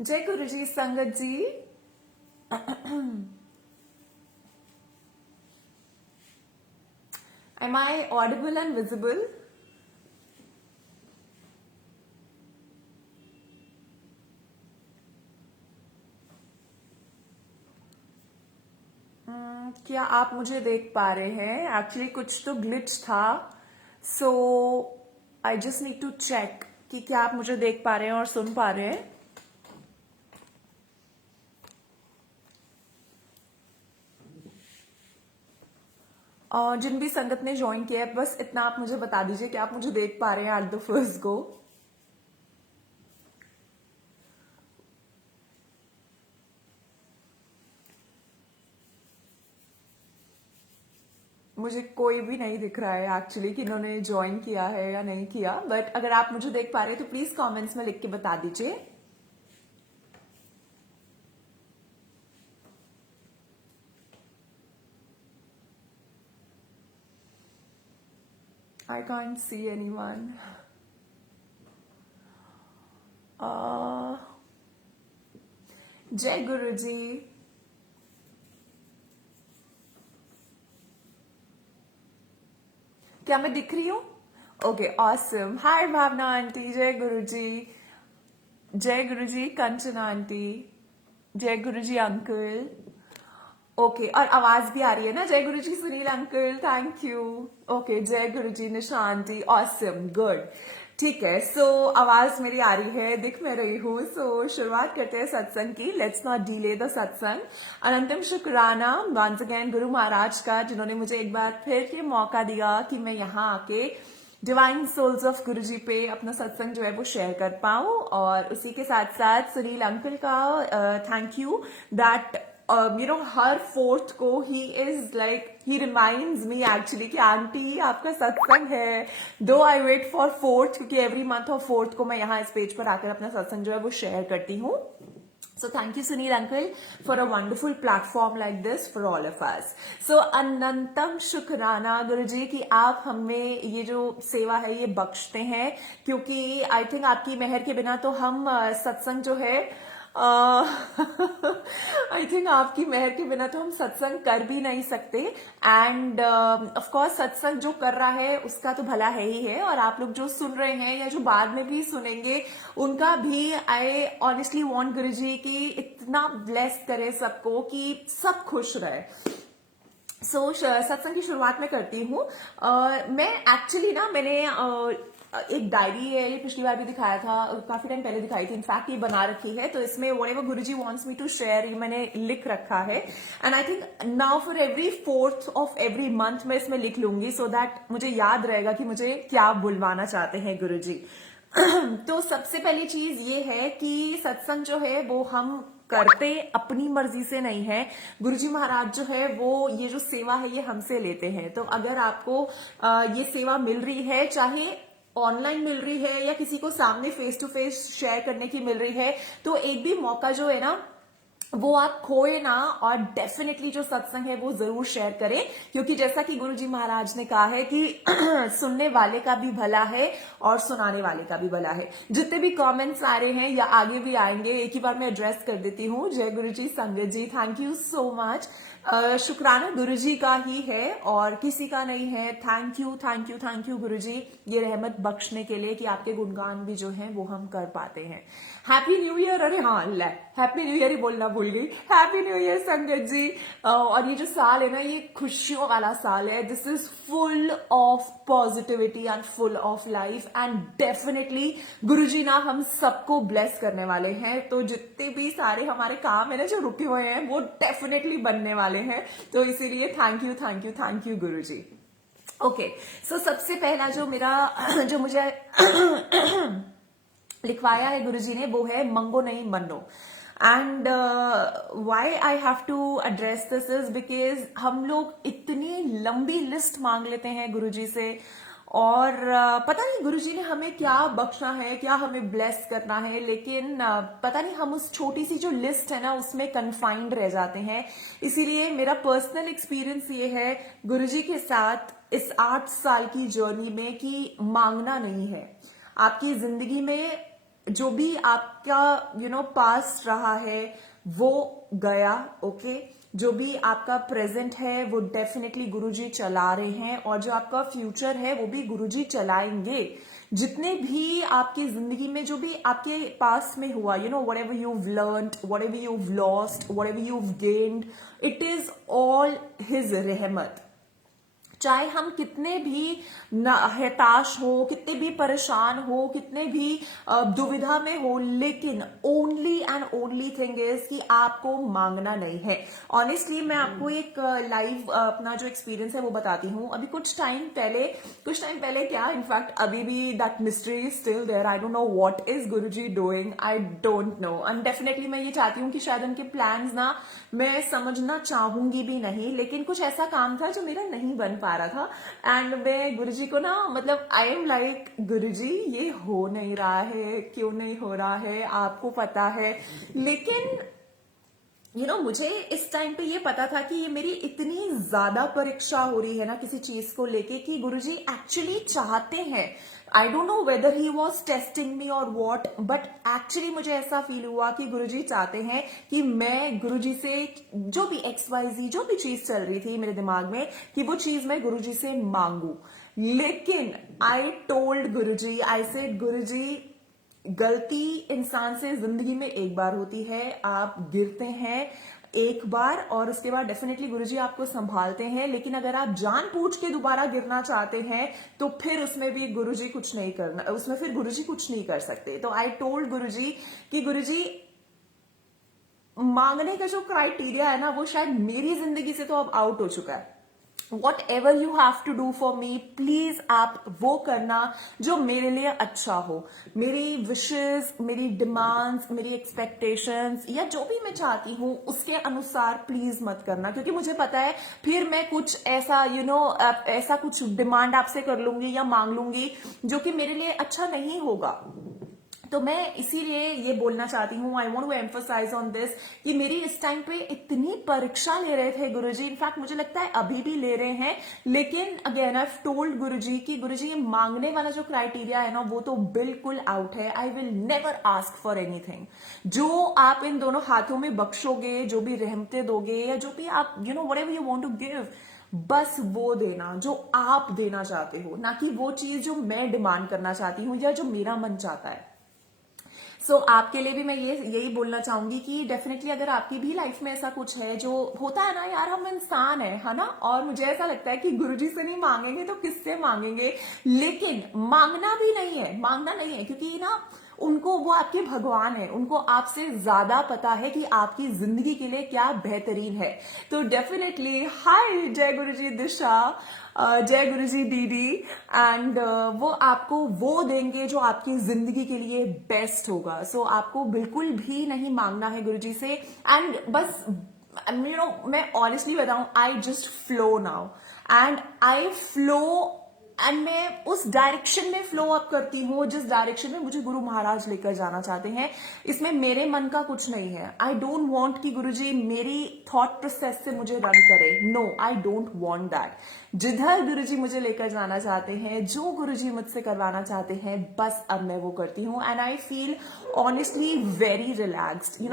जय गुरु जी संगत जी। Am I audible and visible? क्या आप मुझे देख पा रहे हैं? एक्चुअली कुछ तो ग्लिच था, so I just need to check कि क्या आप मुझे देख पा रहे हैं और सुन पा रहे हैं। जिन भी संगत ने ज्वाइन किया है, बस इतना आप मुझे बता दीजिए कि आप मुझे देख पा रहे हैं एट द फर्स्ट गो। मुझे कोई भी नहीं दिख रहा है एक्चुअली कि इन्होंने ज्वाइन किया है या नहीं किया, बट अगर आप मुझे देख पा रहे हैं तो प्लीज कमेंट्स में लिख के बता दीजिए। I can't see anyone. जय गुरु जी। क्या मैं दिख रही हूँ? Okay, awesome. Hi Bhavna aunty, Jai Guru जी। जय गुरु जी कंचना आंटी, जय गुरु जी अंकल। ओके, और आवाज भी आ रही है ना? Jai Guru ji Sunil uncle, thank you. Okay, Jai Guru ji निशांति, awesome, good. ठीक है, सो आवाज मेरी आ रही है, दिख मैं रही हूँ। सो शुरुआत करते हैं सत्संग की। लेट्स नॉट डिले द सत्संग। अनंतम शुक्राना वंस अगेन गुरु महाराज का, जिन्होंने मुझे एक बार फिर ये मौका दिया कि मैं यहाँ आके डिवाइन सोल्स ऑफ गुरु जी पे अपना सत्संग जो है वो शेयर कर पाऊं। और उसी के साथ साथ सुनील अंकल का थैंक यू दैट हर फोर्थ को ही is like he reminds me actually कि आंटी आपका सत्संग है। दो आई वेट फॉर फोर्थ, क्योंकि एवरी मंथ और फोर्थ को मैं यहाँ इस पेज पर आकर अपना सत्संग जो है वो शेयर करती हूँ। So thank you Sunil uncle for a wonderful platform like this for all of us. So अनंतम शुक्राना गुरुजी कि आप हमें ये जो सेवा है ये बख्शते हैं, क्योंकि आई थिंक आपकी मेहर के बिना तो हम सत्संग जो है आई थिंक आपकी मेहर के बिना तो हम सत्संग कर भी नहीं सकते। एंड ऑफ कोर्स सत्संग जो कर रहा है उसका तो भला है ही है, और आप लोग जो सुन रहे हैं या जो बाद में भी सुनेंगे उनका भी आई ऑनेस्टली वांट गुरुजी की इतना ब्लेस करे सबको कि सब खुश रहे। सो सत्संग की शुरुआत में करती हूँ। मैं एक्चुअली ना मैंने एक डायरी है, ये पिछली बार भी दिखाया था, काफी टाइम पहले दिखाई थी, इनफैक्ट ये बना रखी है। तो इसमें whatever Guruji wants me to share ये मैंने लिख रखा है। And I think now for every fourth of every month मैं इसमें लिख लूंगी, सो दैट मुझे याद रहेगा कि मुझे क्या बुलवाना चाहते हैं गुरुजी। तो सबसे पहली चीज ये है कि सत्संग जो है वो हम करते अपनी मर्जी से नहीं है। गुरुजी महाराज जो है वो ये जो सेवा है ये हमसे लेते हैं। तो अगर आपको ये सेवा मिल रही है, चाहे ऑनलाइन मिल रही है या किसी को सामने फेस टू फेस शेयर करने की मिल रही है, तो एक भी मौका जो है ना वो आप खोए ना, और डेफिनेटली जो सत्संग है वो जरूर शेयर करें, क्योंकि जैसा कि गुरुजी महाराज ने कहा है कि सुनने वाले का भी भला है और सुनाने वाले का भी भला है। जितने भी कमेंट्स आ रहे हैं या आगे भी आएंगे, एक ही बार मैं एड्रेस कर देती हूँ। जय गुरुजी संगत जी, थैंक यू सो मच। शुक्राना गुरुजी का ही है और किसी का नहीं है। Thank you thank you thank you Guruji, ये रहमत बख्शने के लिए कि आपके गुणगान भी जो है वो हम कर पाते हैं। Happy new year. अरे हाँ, हैप्पी न्यू ईयर ही बोलना भूल गई। हैप्पी न्यू ईयर संगत जी। और ये जो साल है ना, ये खुशियों वाला साल है। This is full of positivity and full of life, and definitely Guruji ना हम सबको ब्लेस करने वाले हैं। तो जितने भी सारे हमारे काम है ना जो रुके हुए हैं वो डेफिनेटली बनने वाले हैं। तो इसीलिए thank you thank you thank you Guruji. Okay, so सबसे पहला जो मेरा जो मुझे लिखवाया है गुरुजी ने वो है मंगो नहीं मनो। And why I have to address this is because हम लोग इतनी लंबी लिस्ट मांग लेते हैं गुरुजी से, और पता नहीं गुरुजी ने हमें क्या बख्शना है, क्या हमें ब्लेस करना है, लेकिन पता नहीं हम उस छोटी सी जो लिस्ट है ना उसमें कन्फाइंड रह जाते हैं। इसीलिए मेरा पर्सनल एक्सपीरियंस ये है गुरुजी के साथ इस 8 साल की जर्नी में कि मांगना नहीं है। आपकी जिंदगी में जो भी आपका पास्ट रहा है वो गया, ओके। जो भी आपका प्रेजेंट है वो डेफिनेटली गुरुजी चला रहे हैं, और जो आपका फ्यूचर है वो भी गुरुजी चलाएंगे। जितने भी आपकी जिंदगी में जो भी आपके पास में हुआ, what ever you've learned, whatever you've lost, whatever you've gained, it is all his रहमत। चाहे हम कितने भी हताश हो, कितने भी परेशान हो, कितने भी दुविधा में हो, लेकिन only and only thing is कि आपको मांगना नहीं है। ऑनेस्टली मैं आपको एक लाइव अपना जो एक्सपीरियंस है वो बताती हूँ। अभी कुछ टाइम पहले क्या, इनफैक्ट अभी भी that mystery is still there. I don't know what is Guruji doing, I don't know. And definitely मैं ये चाहती हूँ कि शायद उनके प्लान्स ना मैं समझना चाहूंगी भी नहीं, लेकिन कुछ ऐसा काम था जो मेरा नहीं बन पा रहा था। एंड मैं गुरुजी को ना, मतलब आई एम लाइक, गुरुजी ये हो नहीं रहा है, क्यों नहीं हो रहा है, आपको पता है। लेकिन मुझे इस टाइम पे ये पता था कि ये मेरी इतनी ज्यादा परीक्षा हो रही है ना किसी चीज को लेके, कि गुरुजी एक्चुअली चाहते हैं। I don't know whether he was testing me और वॉट, बट एक्चुअली मुझे ऐसा फील हुआ कि गुरुजी चाहते हैं कि मैं गुरुजी से जो भी XYZ जो भी चीज चल रही थी मेरे दिमाग में, कि वो चीज मैं गुरुजी से मांगू। लेकिन I told Guruji, I said गुरुजी, गलती इंसान से जिंदगी में एक बार होती है, आप गिरते हैं एक बार और उसके बाद डेफिनेटली गुरुजी आपको संभालते हैं, लेकिन अगर आप जानबूझ के दोबारा गिरना चाहते हैं तो फिर उसमें भी गुरुजी कुछ नहीं करना, उसमें फिर गुरुजी कुछ नहीं कर सकते। तो आई टोल्ड गुरुजी कि गुरुजी, मांगने का जो क्राइटेरिया है ना वो शायद मेरी जिंदगी से तो अब आउट हो चुका है। Whatever you have to do for me, please आप वो करना जो मेरे लिए अच्छा हो। मेरी विशेस, मेरी डिमांड्स, मेरी एक्सपेक्टेशंस या जो भी मैं चाहती हूँ उसके अनुसार प्लीज मत करना, क्योंकि मुझे पता है फिर मैं कुछ ऐसा ऐसा कुछ डिमांड आपसे कर लूंगी या मांग लूंगी जो कि मेरे लिए अच्छा नहीं होगा। तो मैं इसीलिए ये बोलना चाहती हूँ, I want to emphasise on this, कि मेरी इस टाइम पे इतनी परीक्षा ले रहे थे गुरुजी, इनफैक्ट मुझे लगता है अभी भी ले रहे हैं। लेकिन अगेन आई टोल्ड गुरुजी कि गुरुजी ये मांगने वाला जो क्राइटेरिया है ना वो तो बिल्कुल आउट है। I will never ask for anything. जो आप इन दोनों हाथों में बख्शोगे, जो भी रहमतें दोगे, या जो भी आप whatever you want to give, बस वो देना जो आप देना चाहते हो, ना कि वो चीज जो मैं डिमांड करना चाहती हूँ या जो मेरा मन चाहता है। सो आपके लिए भी मैं यही बोलना चाहूंगी कि डेफिनेटली अगर आपकी भी लाइफ में ऐसा कुछ है, जो होता है ना यार, हम इंसान है ना, और मुझे ऐसा लगता है कि गुरुजी से नहीं मांगेंगे तो किससे मांगेंगे। लेकिन मांगना नहीं है, क्योंकि ना उनको, वो आपके भगवान है, उनको आपसे ज्यादा पता है कि आपकी जिंदगी के लिए क्या बेहतरीन है। तो डेफिनेटली हाय जय गुरुजी दिशा, जय गुरुजी दीदी, एंड वो आपको वो देंगे जो आपकी जिंदगी के लिए बेस्ट होगा। सो आपको बिल्कुल भी नहीं मांगना है गुरुजी से। एंड बस मैं ऑनेस्टली बताऊं, I just flow now, and I flow, and मैं उस डायरेक्शन में फ्लो अप करती हूँ जिस डायरेक्शन में मुझे गुरु महाराज लेकर जाना चाहते हैं। इसमें मेरे मन का कुछ नहीं है। आई डोंट वांट कि गुरुजी मेरी थॉट प्रोसेस से मुझे रन करे। No, I don't want that. जिधर गुरुजी मुझे लेकर जाना चाहते हैं, जो गुरुजी मुझसे करवाना चाहते हैं, बस अब मैं वो करती हूँ। And I feel honestly very relaxed.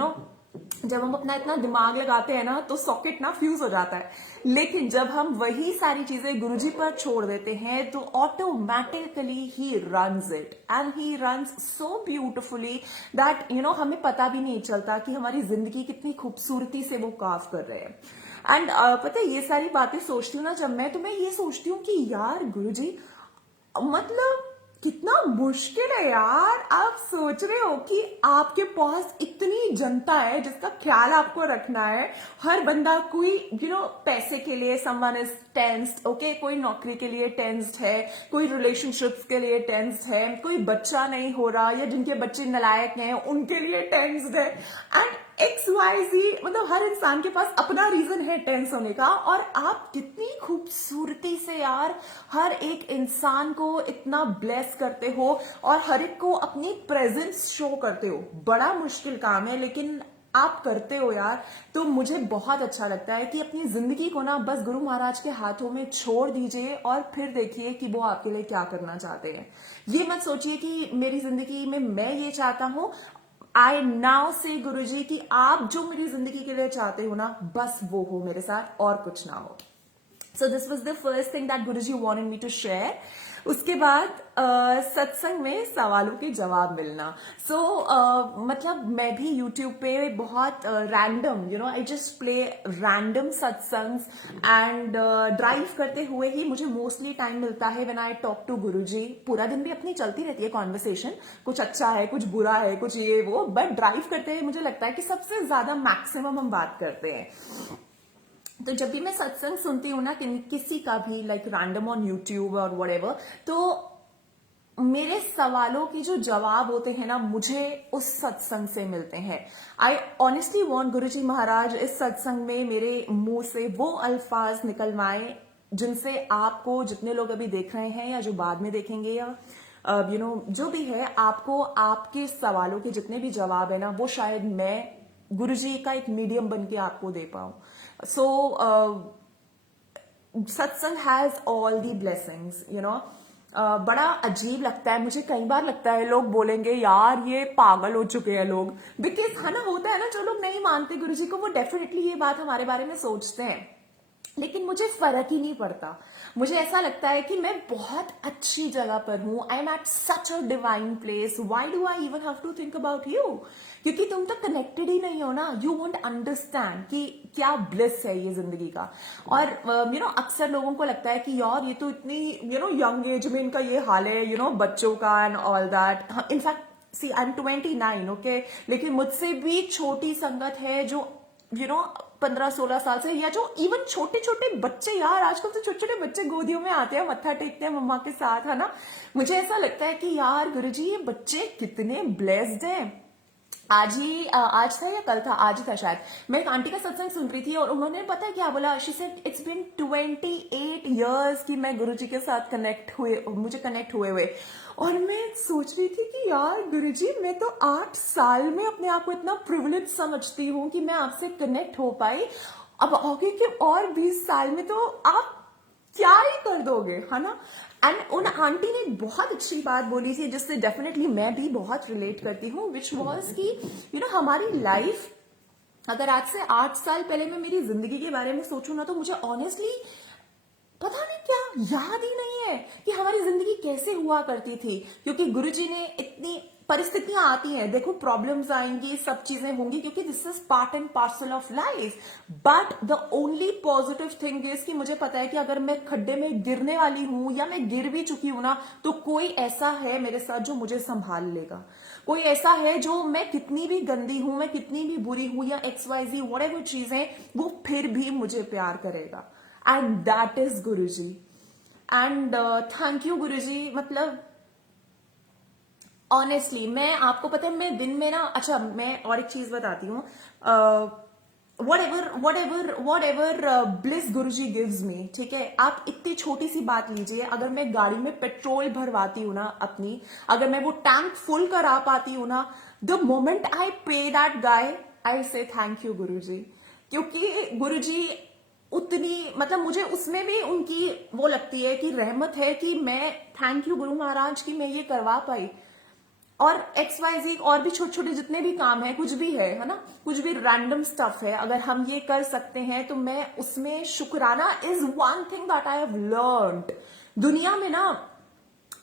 जब हम अपना इतना दिमाग लगाते हैं ना तो सॉकेट ना फ्यूज हो जाता है, लेकिन जब हम वही सारी चीजें गुरुजी पर छोड़ देते हैं तो automatically he runs it, and he runs so beautifully that हमें पता भी नहीं चलता कि हमारी जिंदगी कितनी खूबसूरती से वो काफ कर रहे हैं। एंड पता है, ये सारी बातें सोचती हूँ ना जब मैं, तो मैं ये सोचती हूँ कि यार गुरुजी, मतलब कितना मुश्किल है यार। आप सोच रहे हो कि आपके पास इतनी जनता है जिसका ख्याल आपको रखना है। हर बंदा कोई पैसे के लिए समवन इज टेंस्ड, ओके, कोई नौकरी के लिए टेंस्ड है, कोई रिलेशनशिप्स के लिए टेंस्ड है, कोई बच्चा नहीं हो रहा या जिनके बच्चे नालायक हैं उनके लिए टेंस्ड है, एंड XYZ, मतलब हर इंसान के पास अपना रीजन है टेंस होने का। और आप कितनी खूबसूरती से यार हर एक इंसान को इतना ब्लेस करते हो और हर एक को अपनी प्रेजेंस शो करते हो। बड़ा मुश्किल काम है, लेकिन आप करते हो यार, तो मुझे बहुत अच्छा लगता है कि अपनी जिंदगी को ना बस गुरु महाराज के हाथों में छोड़ दीजिए और फिर देखिए कि वो आपके लिए क्या करना चाहते हैं। ये मत सोचिए कि मेरी जिंदगी में मैं ये चाहता हूं। आई नाउ से गुरुजी कि आप जो मेरी जिंदगी के लिए चाहते हो ना, बस वो हो मेरे साथ और कुछ ना हो। So this was the first thing that Guruji wanted me to share. उसके बाद सत्संग में सवालों के जवाब मिलना। सो मतलब मैं भी यूट्यूब पे बहुत random I just play random satsangs and drive करते हुए ही मुझे मोस्टली टाइम मिलता है व्हेन आई टॉक टू गुरुजी। पूरा दिन भी अपनी चलती रहती है कॉन्वर्सेशन, कुछ अच्छा है कुछ बुरा है कुछ ये वो, बट ड्राइव करते हुए मुझे लगता है कि सबसे ज्यादा मैक्सिमम हम बात करते हैं। तो जब भी मैं सत्संग सुनती हूँ ना किसी का भी लाइक रैंडम ऑन यूट्यूब और व्हाटएवर, तो मेरे सवालों की जो जवाब होते हैं ना मुझे उस सत्संग से मिलते हैं। आई ऑनेस्टली वॉन्ट गुरुजी महाराज इस सत्संग में मेरे मुंह से वो अल्फाज निकलवाएं जिनसे आपको, जितने लोग अभी देख रहे हैं या जो बाद में देखेंगे या जो भी है, आपको आपके सवालों के जितने भी जवाब है ना वो शायद मैं गुरुजी का एक मीडियम बन के आपको दे पाऊं। सो सत्संग हैज ऑल दी ब्लेसिंग्स बड़ा अजीब लगता है मुझे, कई बार लगता है लोग बोलेंगे यार ये पागल हो चुके हैं लोग, बिकॉज है ना, होता है ना, जो लोग नहीं मानते गुरुजी को वो डेफिनेटली ये बात हमारे बारे में सोचते हैं, लेकिन मुझे फर्क ही नहीं पड़ता। मुझे ऐसा लगता है कि मैं बहुत अच्छी जगह पर हूं। I am at such a divine place, why do I even have to think about you? क्योंकि तुम तो कनेक्टेड ही नहीं हो ना, यू वोंट अंडरस्टैंड कि क्या ब्लिस है ये जिंदगी का। और अक्सर लोगों को लगता है कि यार ये तो इतनी यंग एज में इनका ये हाल है बच्चों का and all that. In fact see I am 29 okay, लेकिन मुझसे भी छोटी संगत है जो 15-16 साल से, या जो इवन छोटे छोटे बच्चे, यार आजकल तो छोटे छोटे बच्चे गोदियों में आते हैं, मत्था टेकते हैं मम्मा के साथ, है ना। मुझे ऐसा लगता है कि यार गुरुजी ये बच्चे कितने ब्लेस्ड हैं। आज था या कल था, आज ही था शायद, मैं एक आंटी का सत्संग सुन रही थी और उन्होंने पता है क्या बोला, she said it's been 28 years कि मैं गुरुजी के साथ मुझे कनेक्ट हुए और मैं सोच रही थी कि यार गुरुजी मैं तो 8 साल में अपने आप को इतना प्रिविलेज समझती हूँ कि मैं आपसे कनेक्ट हो पाई। अब आगे के और 20 साल में तो आप क्या ही कर दोगे, है ना। एंड उन आंटी ने एक बहुत अच्छी बात बोली थी जिससे डेफिनेटली मैं भी बहुत रिलेट करती हूँ, विच वॉज कि हमारी लाइफ, अगर आज से 8 साल पहले मैं मेरी जिंदगी के बारे में सोचूं ना, तो मुझे ऑनेस्टली पता नहीं क्या याद ही नहीं है कि हमारी जिंदगी कैसे हुआ करती थी, क्योंकि गुरुजी ने इतनी परिस्थितियां आती हैं, देखो प्रॉब्लम्स आएंगी, सब चीजें होंगी, क्योंकि this is part and parcel of life. But the only positive thing is कि मुझे पता है कि अगर मैं खड्डे में गिरने वाली हूं या मैं गिर भी चुकी हूं ना, तो कोई ऐसा है मेरे साथ जो मुझे संभाल लेगा। कोई ऐसा है जो, मैं कितनी भी गंदी हूं, मैं कितनी भी बुरी हूं या XYZ व्हाटएवर चीजें, वो फिर भी मुझे प्यार करेगा। And that is Guruji. And thank you Guruji. मतलब ऑनेस्टली मैं, आपको पता है मैं दिन में ना, अच्छा मैं और एक चीज बताती हूँ, whatever bliss गुरुजी गिव्स मी, ठीक है। आप इतनी छोटी सी बात लीजिए, अगर मैं गाड़ी में पेट्रोल भरवाती हूँ ना अपनी, अगर मैं वो टैंक फुल करा पाती हूँ ना, द मोमेंट आई पे दैट गाय, आई से थैंक यू गुरुजी। क्योंकि गुरुजी उतनी, मतलब मुझे उसमें भी उनकी वो लगती है कि रहमत है कि मैं, थैंक यू गुरु महाराज कि मैं ये करवा पाई। और XYZ और भी छोटे छोटे जितने भी काम है, कुछ भी है ना, कुछ भी रैंडम स्टफ है, अगर हम ये कर सकते हैं तो मैं उसमें शुक्राना is one thing that I have learned. दुनिया में ना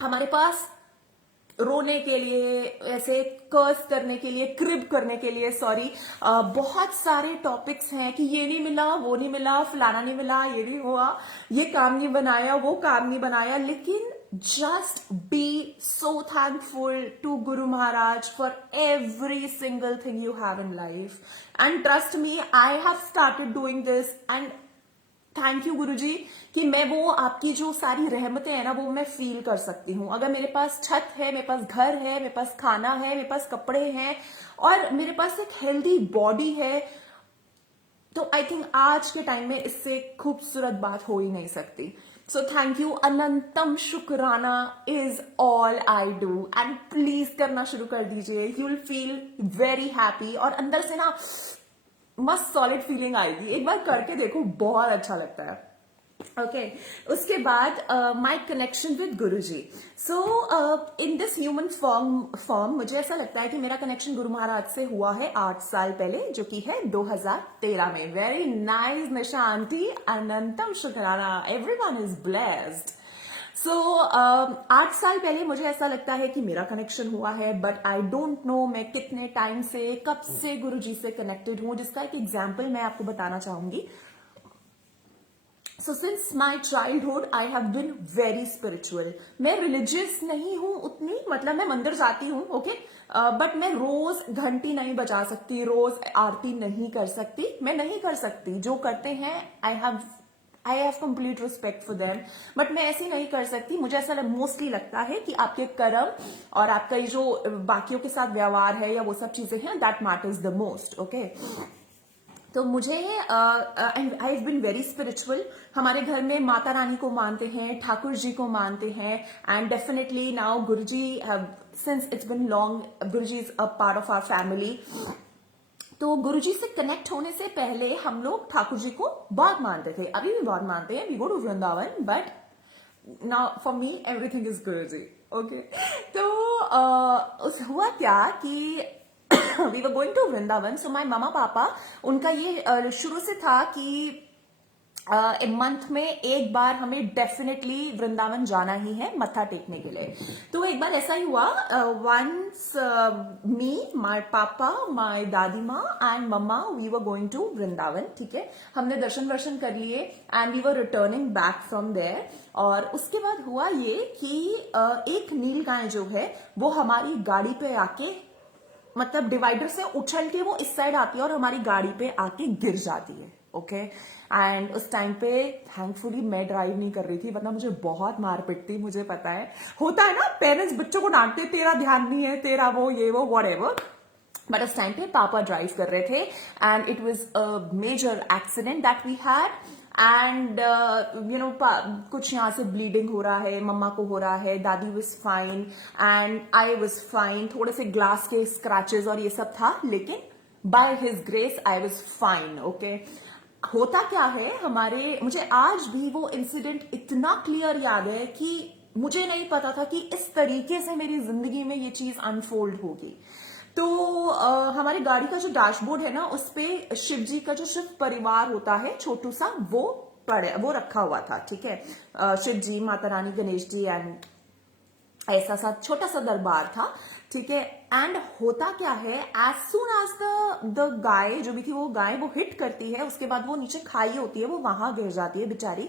हमारे पास रोने के लिए, ऐसे कर्स करने के लिए, क्रिब करने के लिए, सॉरी, बहुत सारे टॉपिक्स हैं कि ये नहीं मिला, वो नहीं मिला, फलाना नहीं मिला, ये नहीं हुआ, ये काम नहीं बनाया, वो काम नहीं बनाया, लेकिन just be so thankful to Guru Maharaj for every single thing you have in life. And trust me, I have started doing this and thank you Guruji कि मैं वो आपकी जो सारी रहमतें हैं ना वो मैं फील कर सकती हूँ। अगर मेरे पास छत है, मेरे पास घर है, मेरे पास खाना है, मेरे पास कपड़े हैं और मेरे पास एक हेल्दी बॉडी है, तो आई थिंक आज के टाइम में इससे खूबसूरत बात हो ही नहीं सकती। सो थैंक यू, अनंतम शुक्राना is all I do, and please करना शुरू कर दीजिए, you will feel very happy, और अंदर से ना मस्त सॉलिड फीलिंग आएगी। एक बार करके देखो, बहुत अच्छा लगता है। ओके, उसके बाद my connection with Guruji. So in this human form मुझे ऐसा लगता है कि मेरा कनेक्शन गुरु महाराज से हुआ है 8 साल पहले, जो कि है 2013 में। वेरी नाइस निशा आंटी, अनंतम शुक्राना, एवरीवन इज ब्लेस्ड। सो 8 साल पहले मुझे ऐसा लगता है कि मेरा कनेक्शन हुआ है, बट आई डोंट नो मैं कितने टाइम से, कब से गुरुजी से कनेक्टेड हूं, जिसका एक एग्जाम्पल मैं आपको बताना चाहूंगी। So since my childhood I have been very spiritual. मैं रिलीजियस नहीं हूं उतनी, मतलब मैं मंदिर जाती हूँ, ओके, बट मैं रोज घंटी नहीं बजा सकती, रोज आरती नहीं कर सकती, मैं नहीं कर सकती। जो करते हैं I have complete respect for them, but मैं ऐसी नहीं कर सकती। मुझे ऐसा मोस्टली लगता है कि आपके कर्म और आपका ये जो बाकियों के साथ व्यवहार है या वो सब चीजें हैं, that matters the most, okay. तो मुझे I have been very spiritual. हमारे घर में माता रानी को मानते हैं, ठाकुर जी को मानते हैं, and definitely now Guruji, since it's been long, Guruji is a part of our family. तो गुरुजी से कनेक्ट होने से पहले हम लोग ठाकुर जी को बहुत मानते थे, अभी भी बहुत मानते हैं। We go to Vrindavan, but now for me everything is Guruji, okay. तो हुआ क्या कि we were going to Vrindavan, so my mama papa, उनका ये शुरू से था कि मंथ में एक बार हमें डेफिनेटली वृंदावन जाना ही है मत्था टेकने के लिए। तो एक बार ऐसा ही हुआ, once me, my papa, my dadi maa and mamma, we were going to Vrindavan, ठीक है। हमने दर्शन वर्शन कर लिए and we were returning back from there. और उसके बाद हुआ ये कि एक नील गाय जो है वो हमारी गाड़ी पे आके, मतलब डिवाइडर से उछल के वो इस साइड आती है और हमारी गाड़ी पे आके गिर जाती है, ओके। एंड उस टाइम पे थैंकफुली मैं ड्राइव नहीं कर रही थी, वरना मुझे बहुत मार पिटती, मुझे पता है। होता है ना, पेरेंट्स बच्चों को डांटते, तेरा ध्यान नहीं है, तेरा वो ये वो व्हाटएवर, बट उस टाइम पे पापा ड्राइव कर रहे थे and it was a major accident that we had. And you know कुछ यहाँ से ब्लीडिंग हो रहा है, मम्मा को हो रहा है, दादी was fine and I was fine. थोड़े से ग्लास के स्क्रैचेस और ये सब था, लेकिन by his grace I was fine, okay. होता क्या है हमारे, मुझे आज भी वो इंसिडेंट इतना क्लियर याद है कि मुझे नहीं पता था कि इस तरीके से मेरी जिंदगी में ये चीज अनफोल्ड होगी। तो हमारी गाड़ी का जो डैशबोर्ड है ना, उस पे शिव जी का जो शिव परिवार होता है छोटू सा, वो रखा हुआ था, ठीक है। शिव जी, माता रानी, गणेश जी एंड ऐसा सा छोटा सा दरबार था, ठीक है। एंड होता क्या है, एज सुन एज द गाय जो भी थी, वो गाय वो हिट करती है, उसके बाद वो नीचे खाई होती है, वो वहां गिर जाती है बेचारी।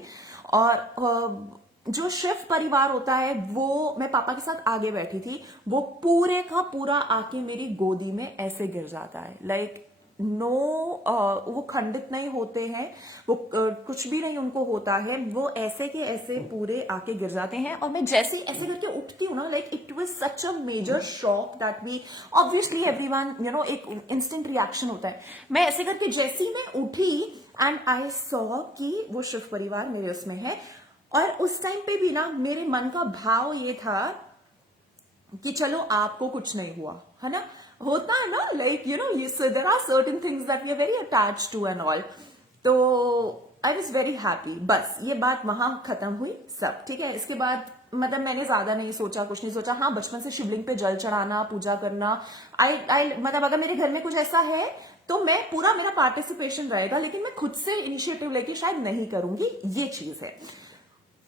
और जो शिव परिवार होता है, वो मैं पापा के साथ आगे बैठी थी, वो पूरे का पूरा आके मेरी गोदी में ऐसे गिर जाता है, लाइक नो, वो खंडित नहीं होते हैं, वो कुछ भी नहीं उनको होता है, वो ऐसे के ऐसे पूरे आके गिर जाते हैं। और मैं जैसे ऐसे करके उठती हूँ ना, like it was such a major shock that we, obviously everyone you know, एक इंस्टेंट रिएक्शन होता है। मैं ऐसे करके जैसी मैं उठी एंड आई सॉ कि वो शिव परिवार मेरे उसमें है। और उस टाइम पे भी ना मेरे मन का भाव ये था कि चलो आपको कुछ नहीं हुआ, है ना। होता है ना, like you know, there are certain things that we are very attached to and all. तो आई वाज वेरी हैप्पी। बस ये बात वहां खत्म हुई, सब ठीक है। इसके बाद मतलब मैंने ज्यादा नहीं सोचा, कुछ नहीं सोचा। हाँ, बचपन से शिवलिंग पे जल चढ़ाना, पूजा करना, आई मतलब अगर मेरे घर में कुछ ऐसा है तो मैं पूरा, मेरा पार्टिसिपेशन रहेगा, लेकिन मैं खुद से इनिशिएटिव लेके शायद नहीं करूंगी, ये चीज है।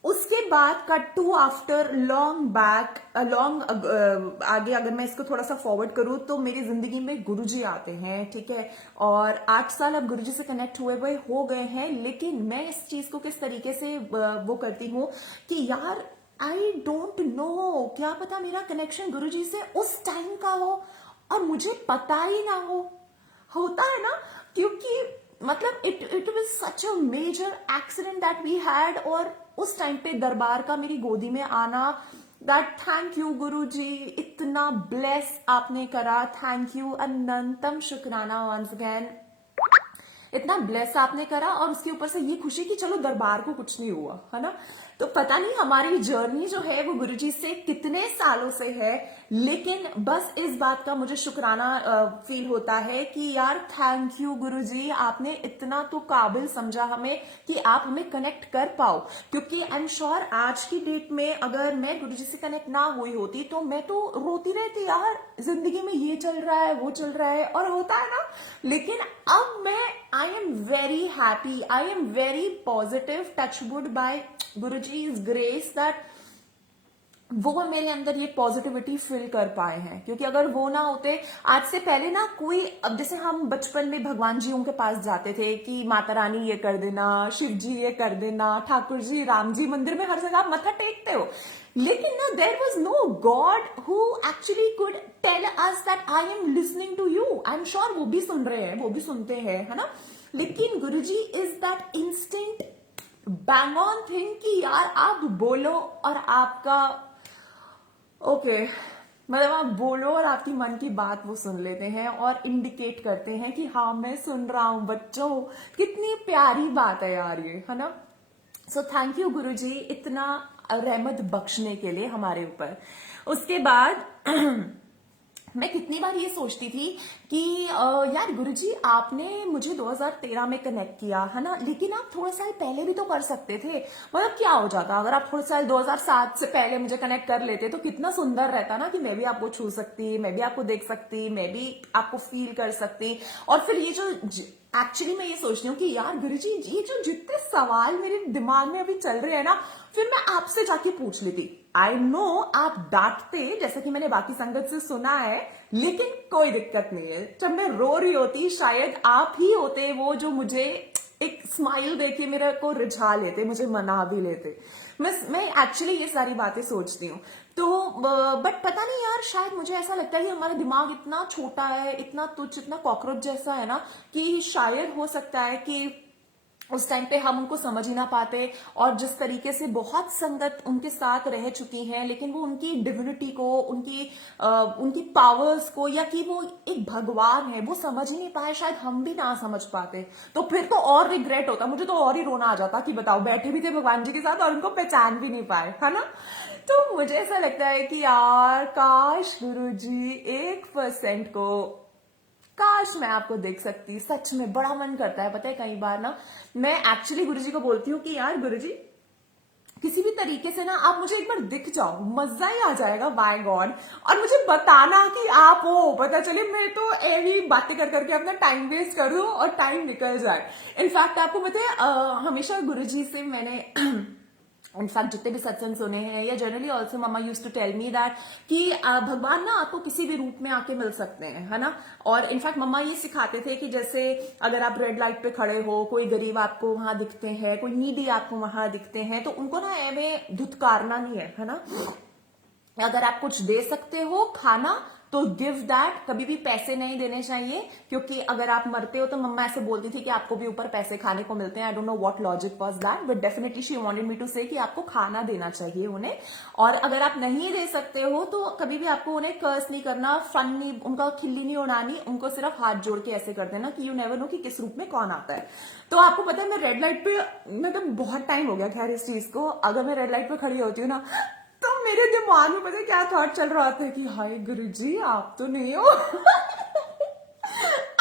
उसके बाद cut to after long back, long आगे अगर मैं इसको थोड़ा सा फॉरवर्ड करूं, तो मेरी जिंदगी में गुरुजी आते हैं, ठीक है। और 8 साल अब गुरुजी से कनेक्ट हुए हुए हो गए हैं, लेकिन मैं इस चीज को किस तरीके से वो करती हूँ कि यार आई डोंट नो, क्या पता मेरा कनेक्शन गुरुजी से उस टाइम का हो और मुझे पता ही ना हो। होता है ना, क्योंकि मतलब it was such a major accident that we had. और उस टाइम पे दरबार का मेरी गोदी में आना, दैट थैंक यू गुरुजी, इतना ब्लेस आपने करा, थैंक यू, अनंतम शुक्राना वंस अगेन, इतना ब्लेस आपने करा। और उसके ऊपर से ये खुशी कि चलो दरबार को कुछ नहीं हुआ, है ना। तो पता नहीं हमारी जर्नी जो है वो गुरुजी से कितने सालों से है, लेकिन बस इस बात का मुझे शुक्राना फील होता है कि यार थैंक यू गुरुजी, आपने इतना तो काबिल समझा हमें कि आप हमें कनेक्ट कर पाओ। क्योंकि आई एम श्योर आज की डेट में अगर मैं गुरुजी से कनेक्ट ना हुई होती तो मैं तो रोती रहती, यार जिंदगी में ये चल रहा है वो चल रहा है, और होता है ना। लेकिन अब मैं I am very happy, I am very positive, touch wood by Guruji's grace, that वो मेरे अंदर ये पॉजिटिविटी फिल कर पाए हैं। क्योंकि अगर वो ना होते, आज से पहले ना कोई, अब जैसे हम बचपन में भगवान जी के पास जाते थे कि माता रानी ये कर देना, शिव जी ये कर देना, ठाकुर जी, राम जी, मंदिर में हर जगह आप मत्था टेकते हो, लेकिन ना there was no god who actually could tell us that I am listening to you. I am sure वो भी सुन रहे हैं, वो भी सुनते हैं, है ना। लेकिन Guruji is that instant bang on thing कि यार आप बोलो और आपका ओके मतलब आप बोलो और आपकी मन की बात वो सुन लेते हैं और इंडिकेट करते हैं कि हाँ मैं सुन रहा हूं बच्चों। कितनी प्यारी बात है यार ये, है ना। सो थैंक यू गुरुजी इतना रहमत बख्शने के लिए हमारे ऊपर। उसके बाद मैं कितनी बार ये सोचती थी कि यार गुरुजी आपने मुझे 2013 में कनेक्ट किया, है ना, लेकिन आप थोड़ा साल पहले भी तो कर सकते थे। मतलब क्या हो जाता अगर आप थोड़ा साल 2007 से पहले मुझे कनेक्ट कर लेते, तो कितना सुंदर रहता ना कि मैं भी आपको छू सकती, मैं भी आपको देख सकती, मैं भी आपको फील कर सकती। और फिर ये जो एक्चुअली मैं ये सोचती हूँ कि यार गुरुजी ये जो जितने सवाल मेरे दिमाग में अभी चल रहे हैं ना, फिर मैं आपसे जाके पूछ लेती। आई नो आप डांटते, जैसा कि मैंने बाकी संगत से सुना है, लेकिन कोई दिक्कत नहीं है। जब मैं रो रही होती शायद आप ही होते वो जो मुझे एक स्माइल देके मेरे को रिझा लेते, मुझे मना भी लेते। मैं एक्चुअली ये सारी बातें सोचती हूँ। तो बट पता नहीं यार, शायद मुझे ऐसा लगता है कि हमारा दिमाग इतना छोटा है, इतना तुच्छ, इतना कॉकरोच जैसा है ना, कि शायद हो सकता है कि उस टाइम पे हम उनको समझ ही ना पाते। और जिस तरीके से बहुत संगत उनके साथ रह चुकी हैं, लेकिन वो उनकी डिविनिटी को, उनकी पावर्स को, या कि वो एक भगवान है, वो समझ ही नहीं पाए, शायद हम भी ना समझ पाते। तो फिर तो और रिग्रेट होता, मुझे तो और ही रोना आ जाता कि बताओ बैठे भी थे भगवान जी के साथ और उनको पहचान भी नहीं पाए, है ना। तो मुझे ऐसा लगता है कि यार काश गुरुजी 1% को, काश मैं आपको देख सकती। सच में बड़ा मन करता है, पता है कई बार ना मैं एक्चुअली गुरुजी को बोलती हूँ कि यार गुरुजी किसी भी तरीके से ना आप मुझे एक बार दिख जाओ, मजा ही आ जाएगा, बाय गॉड। और मुझे बताना कि आप हो, पता चले मैं तो यही बातें कर करके अपना टाइम वेस्ट करूं और टाइम निकल जाए। इनफैक्ट आपको पता है हमेशा गुरुजी से मैंने इनफैक्ट जितने भी सत्संग सुने हैं, या generally also mamma used to tell me that कि भगवान ना आपको किसी भी रूप में आके मिल सकते हैं, है ना। और इनफैक्ट मम्मा ये सिखाते थे कि जैसे अगर आप रेड लाइट पे खड़े हो, कोई गरीब आपको वहां दिखते हैं, कोई नीडी आपको वहां दिखते हैं, तो उनको ना एवं धुतकारना नहीं है ना। अगर आप कुछ दे सकते हो खाना तो गिव दैट, कभी भी पैसे नहीं देने चाहिए। क्योंकि अगर आप मरते हो, तो मम्मा ऐसे बोलती थी कि आपको भी ऊपर पैसे खाने को मिलते हैं। I don't know what logic was that, but definitely she wanted me to say कि आपको खाना देना चाहिए उन्हें। और अगर आप नहीं दे सकते हो तो कभी भी आपको उन्हें कर्स नहीं करना, फन नहीं, उनका खिल्ली नहीं उड़ानी, उनको सिर्फ हाथ जोड़ के ऐसे कर देना कि यू नेवर नो कि किस रूप में कौन आता है। तो आपको पता है मैं रेड लाइट पे, मतलब बहुत टाइम हो गया खैर इस चीज को, अगर मैं रेड लाइट पे खड़ी होती हूँ ना, तो मेरे दिमाग में पता है क्या थॉट चल रहा था कि हाय गुरुजी आप तो नहीं हो।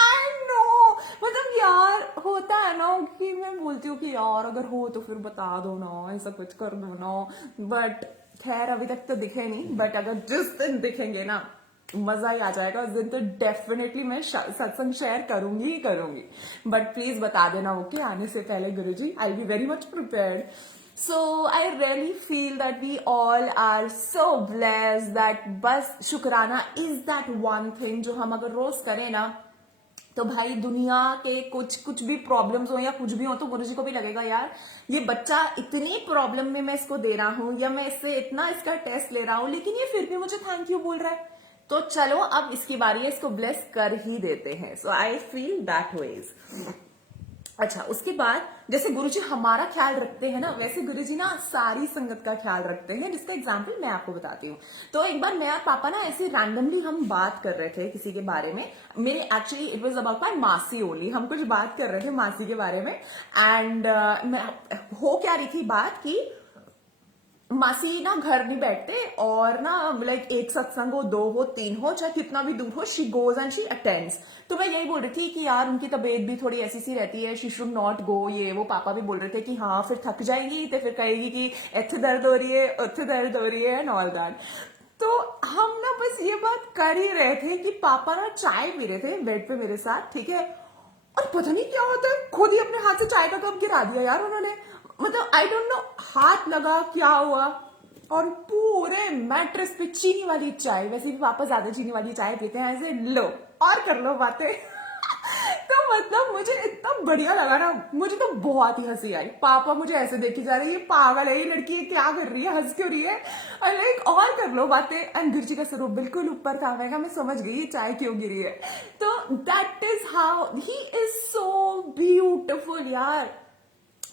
आई नो, मतलब यार होता है ना कि मैं बोलती हूँ कि यार अगर हो तो फिर बता दो ना, ऐसा कुछ कर दो ना। बट खैर अभी तक तो दिखे नहीं, बट अगर जिस दिन दिखेंगे ना मजा ही आ जाएगा। उस दिन तो डेफिनेटली मैं सत्संग शेयर करूंगी ही करूंगी। बट प्लीज बता देना ओके, आने से पहले Guruji, I be very much prepared. So I really feel that we all are so blessed that बस शुक्राना is that one thing जो हम अगर रोज करें ना, तो भाई दुनिया के कुछ भी प्रॉब्लम्स हो या कुछ भी हो, तो गुरुजी को भी लगेगा यार ये बच्चा इतनी प्रॉब्लम में मैं इसको दे रहा हूं, या मैं इससे इतना इसका टेस्ट ले रहा हूं, लेकिन ये फिर भी मुझे थैंक यू बोल रहा है। तो चलो अब इसकी बारी है, इसको ब्लेस कर ही देते हैं। सो आई फील दैट वेज। अच्छा, उसके बाद जैसे गुरुजी हमारा ख्याल रखते हैं ना, वैसे गुरुजी ना सारी संगत का ख्याल रखते हैं, जिसका एग्जाम्पल मैं आपको बताती हूँ। तो एक बार मैं और पापा ना ऐसे रैंडमली हम बात कर रहे थे किसी के बारे में। मेरे actually it was about my मासी ओनली, हम कुछ बात कर रहे थे मासी के बारे में। एंड हो क्या रही थी बात की मासी ना घर नहीं बैठते, और ना लाइक एक सत्संग हो, दो हो, तीन हो, चाहे कितना भी दूर हो, she goes and she attends. तो मैं यही बोल रही थी कि यार उनकी तबीयत भी थोड़ी ऐसी सी रहती है, शी शुड नॉट गो, ये वो पापा भी बोल रहे थे कि हाँ फिर थक जाएगी तो फिर कहेगी कि इत्थे दर्द हो रही है, उत्थे दर्द हो रही है एंड ऑल दैट। तो हम ना बस ये बात कर ही रहे थे कि पापा ना चाय पी रहे थे बेड पे मेरे साथ, ठीक है, और पता नहीं क्या होता है, खुद ही अपने हाथ से चाय का कप गिरा दिया यार उन्होंने। मतलब आई डोंट नो, हाथ लगा क्या हुआ, और पूरे मैट्रेस पे चीनी वाली चाय, वैसे भी पापा ज्यादा चीनी वाली चाय पीते हैं, ऐसे लो और कर लो बातें। तो मतलब मुझे इतना बढ़िया लगा ना, मुझे तो बहुत ही हंसी आई। पापा मुझे ऐसे देखी जा रही है, पागल है ये लड़की, ये क्या कर रही है, हंस क्यों रही है, और लाइक और कर लो बातें। एंड गुरुजी का स्वरूप बिल्कुल ऊपर था, मैं समझ गई ये चाय क्यों गिरी है। तो that is how he is so beautiful यार।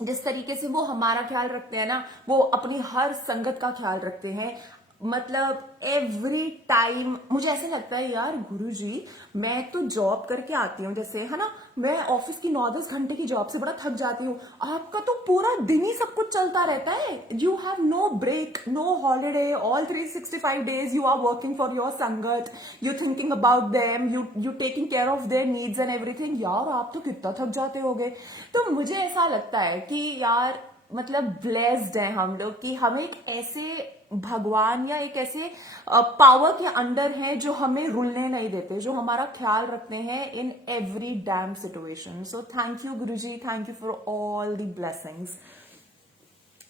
जिस तरीके से वो हमारा ख्याल रखते हैं ना, वो अपनी हर संगत का ख्याल रखते हैं। मतलब एवरी टाइम मुझे ऐसे लगता है यार गुरुजी, मैं तो जॉब करके आती हूँ जैसे, है ना, मैं ऑफिस की 9-10 घंटे की जॉब से बड़ा थक जाती हूँ, आपका तो पूरा दिन ही सब कुछ चलता रहता है, you have no break, no holiday, all 365 days you are working for your संगत, you thinking about them, you taking care of their needs and everything। यार आप तो कितना थक जाते होगे। तो मुझे ऐसा लगता है कि यार मतलब ब्लेस्ड है हम लोग कि हमें एक ऐसे भगवान या एक ऐसे पावर के अंडर हैं जो हमें रुलने नहीं देते, जो हमारा ख्याल रखते हैं in every dam situation. So thank you Guruji, thank you for all the blessings.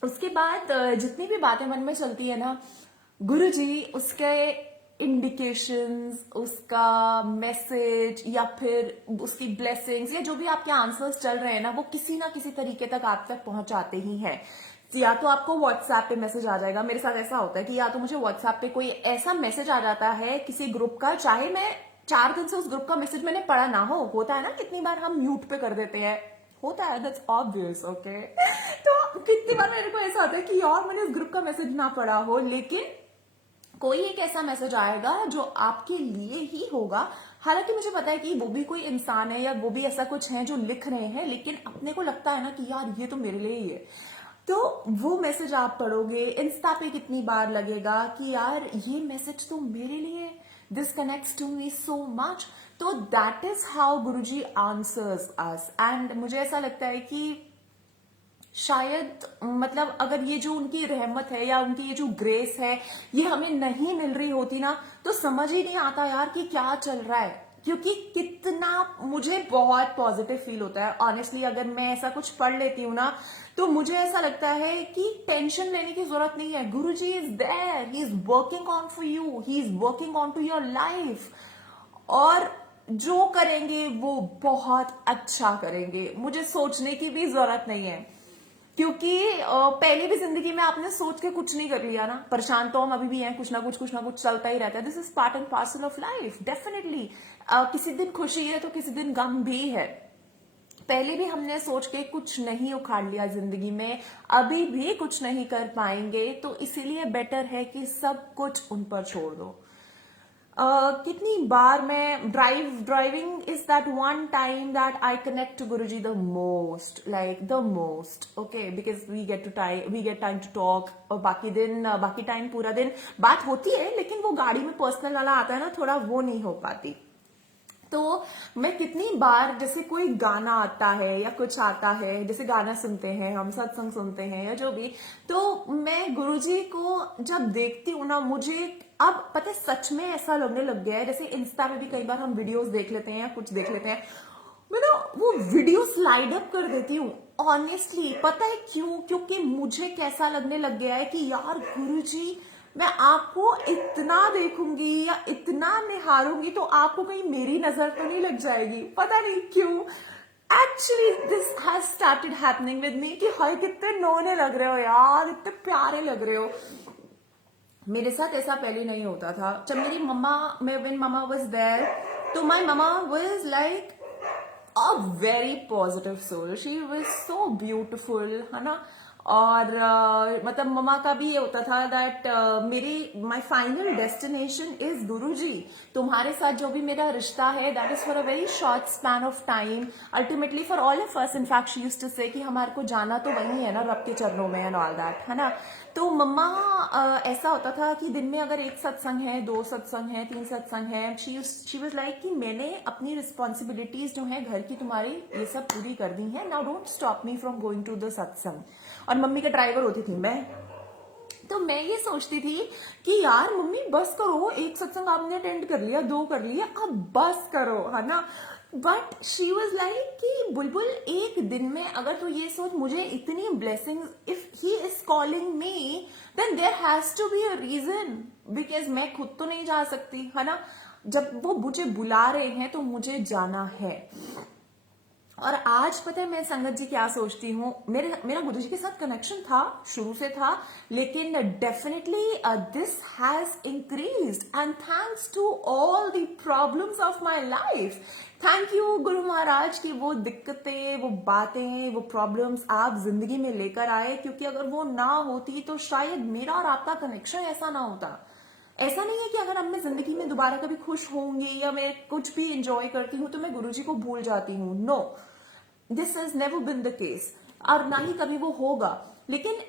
उसके बाद जितनी भी बातें मन में चलती है ना, गुरुजी उसके इंडिकेशंस, उसका मैसेज या फिर उसकी ब्लेसिंग्स या जो भी आपके आंसर्स चल रहे हैं ना, वो किसी ना किसी तरीके तक आप तक पहुंचाते ही हैं। या तो आपको व्हाट्सएप पे मैसेज आ जाएगा, मेरे साथ ऐसा होता है कि या तो मुझे व्हाट्सएप पे कोई ऐसा मैसेज आ जाता है किसी ग्रुप का, चाहे मैं 4 दिन से उस ग्रुप का मैसेज मैंने पढ़ा ना हो, होता है ना कितनी बार हम म्यूट पे कर देते हैं, होता है, दैट्स ऑब्वियस, ओके। तो कितनी बार मेरे को ऐसा होता है कि यार मैंने उस ग्रुप का मैसेज ना पढ़ा हो, लेकिन कोई एक ऐसा मैसेज आएगा जो आपके लिए ही होगा। हालांकि मुझे पता है कि वो भी कोई इंसान है या वो भी ऐसा कुछ है जो लिख रहे हैं, लेकिन अपने को लगता है ना कि यार ये तो मेरे लिए ही है। तो वो मैसेज आप पढ़ोगे, इंस्टा पे कितनी बार लगेगा कि यार ये मैसेज तो मेरे लिए, this connects to me so much. तो that is how Guruji answers us. And मुझे ऐसा लगता है कि शायद मतलब अगर ये जो उनकी रहमत है या उनकी ये जो ग्रेस है ये हमें नहीं मिल रही होती ना, तो समझ ही नहीं आता यार कि क्या चल रहा है। क्योंकि कितना मुझे बहुत पॉजिटिव फील होता है ऑनेस्टली, अगर मैं ऐसा कुछ पढ़ लेती हूँ ना, तो मुझे ऐसा लगता है कि टेंशन लेने की जरूरत नहीं है, Guruji is there, he is working on for you, he is working on to your life, और जो करेंगे वो बहुत अच्छा करेंगे, मुझे सोचने की भी जरूरत नहीं है। क्योंकि पहली भी जिंदगी में आपने सोच के कुछ नहीं कर लिया ना, परेशान तो हम अभी भी हैं, कुछ ना कुछ चलता ही रहता है, this is part and parcel of life definitely. किसी दिन खुशी है तो किसी दिन गम भी है। पहले भी हमने सोच के कुछ नहीं उखाड़ लिया जिंदगी में, अभी भी कुछ नहीं कर पाएंगे, तो इसीलिए बेटर है कि सब कुछ उन पर छोड़ दो। कितनी बार मैं driving is that one time that I connect to Guruji the most, like the most, okay, because we get time to talk. और बाकी टाइम पूरा दिन बात होती है, लेकिन वो गाड़ी में पर्सनल वाला आता है ना, थोड़ा वो नहीं हो पाती। तो मैं कितनी बार जैसे कोई गाना आता है या कुछ आता है, जैसे गाना सुनते हैं हम, सत्संग सुनते हैं या जो भी, तो मैं गुरुजी को जब देखती हूँ ना, मुझे अब पता है सच में ऐसा लगने लग गया है, जैसे इंस्टा पे भी कई बार हम वीडियोस देख लेते हैं या कुछ देख लेते हैं, मैं ना वो वीडियो स्लाइड अप कर देती हूँ ऑनेस्टली। पता है क्यों? क्योंकि मुझे कैसा लगने लग गया है कि यार गुरुजी, मैं आपको इतना देखूंगी या इतना निहारूंगी तो आपको कहीं मेरी नजर तो नहीं लग जाएगी, पता नहीं क्यों। Actually this has started happening with me कि हाय कितने नोने लग रहे हो यार, इतने प्यारे लग रहे हो। मेरे साथ ऐसा पहले नहीं होता था। जब मेरी mamma, when mamma was there, तो my mamma was like a very positive soul, she was so beautiful, है ना। और मतलब मम्मा का भी ये होता था दैट मेरी my final destination is Guruji. तुम्हारे साथ जो भी मेरा रिश्ता है that is for a very short span of time, ultimately for all of us. In fact she used to say कि हमारे को जाना तो वही है ना, रब के चरणों में एंड ऑल दैट, है ना। तो मम्मा ऐसा होता था कि दिन में अगर एक सत्संग है, 2 सत्संग है, 3 सत्संग है, शी वाज लाइक कि मैंने अपनी रिस्पॉन्सिबिलिटीज जो है घर की तुम्हारी ये सब पूरी कर दी है, now don't stop me from going to the satsang. और मम्मी का ड्राइवर होती थी मैं। तो मैं ये सोचती थी कि यार मम्मी बस करो, एक सत्संग आपने अटेंड कर लिया, 2 कर लिया, अब बस करो, है ना। बट शी वॉज लाइक कि बुलबुल एक दिन में अगर तू ये सोच मुझे इतनी blessing, if he is calling me then there has to be a reason, because मैं खुद तो नहीं जा सकती, है ना। जब वो मुझे बुला रहे हैं तो मुझे जाना है। और आज पता है मैं संगत जी क्या सोचती हूँ, मेरा गुरु जी के साथ कनेक्शन था, शुरू से था, लेकिन definitely this has increased and thanks to all the problems of my life. Thank you Guru Maharaj की वो दिक्कतें, वो बातें, वो प्रॉब्लम्स आप जिंदगी में लेकर आए, क्योंकि अगर वो ना होती तो शायद मेरा और आपका कनेक्शन ऐसा ना होता। ऐसा नहीं है कि अगर अब मैं जिंदगी में दोबारा कभी खुश होंगी या मैं कुछ भी इंजॉय करती हूँ तो मैं गुरुजी को भूल जाती हूँ, no, this has never been the case, और ना ही कभी वो होगा। लेकिन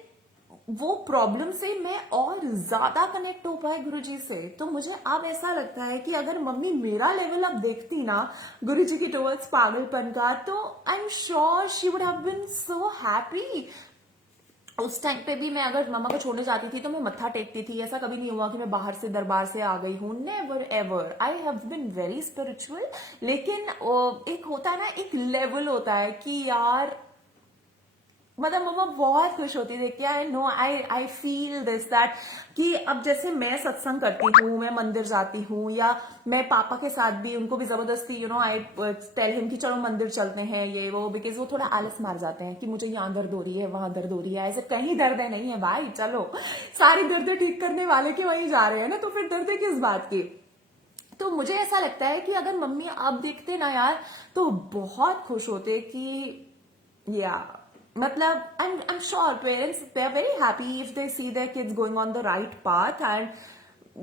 वो प्रॉब्लम से मैं और ज्यादा कनेक्ट हो पाए गुरुजी से। तो मुझे अब ऐसा लगता है कि अगर मम्मी मेरा लेवल अब देखती ना गुरुजी की टुवर्ड्स पागलपन का, तो I am sure she would have been so happy. उस टाइम पे भी मैं अगर मम्मा को छोड़ने जाती थी तो मैं मत्था टेकती थी, ऐसा कभी नहीं हुआ कि मैं बाहर से दरबार से आ गई हूँ, never ever, I have been very spiritual. लेकिन एक होता है ना, एक लेवल होता है कि यार मतलब मम्मा बहुत खुश होती थी कि I know, I feel this that कि अब जैसे मैं सत्संग करती हूँ, मैं मंदिर जाती हूँ, या मैं पापा के साथ भी उनको भी जबरदस्ती आई टेल हिम कि चलो मंदिर चलते हैं ये वो, बिकॉज वो थोड़ा आलस मार जाते हैं कि मुझे यहाँ दर्द हो रही है, वहां दर्द हो रही है, ऐसे कहीं दर्द है नहीं है भाई, चलो सारी दर्द ठीक करने वाले के वहीं जा रहे हैं ना, तो फिर दर्द है किस बात की। तो मुझे ऐसा लगता है कि अगर मम्मी आप देखते ना यार तो बहुत खुश होते कि या मतलब I'm sure parents they're very happy if they see their kids going on the right path and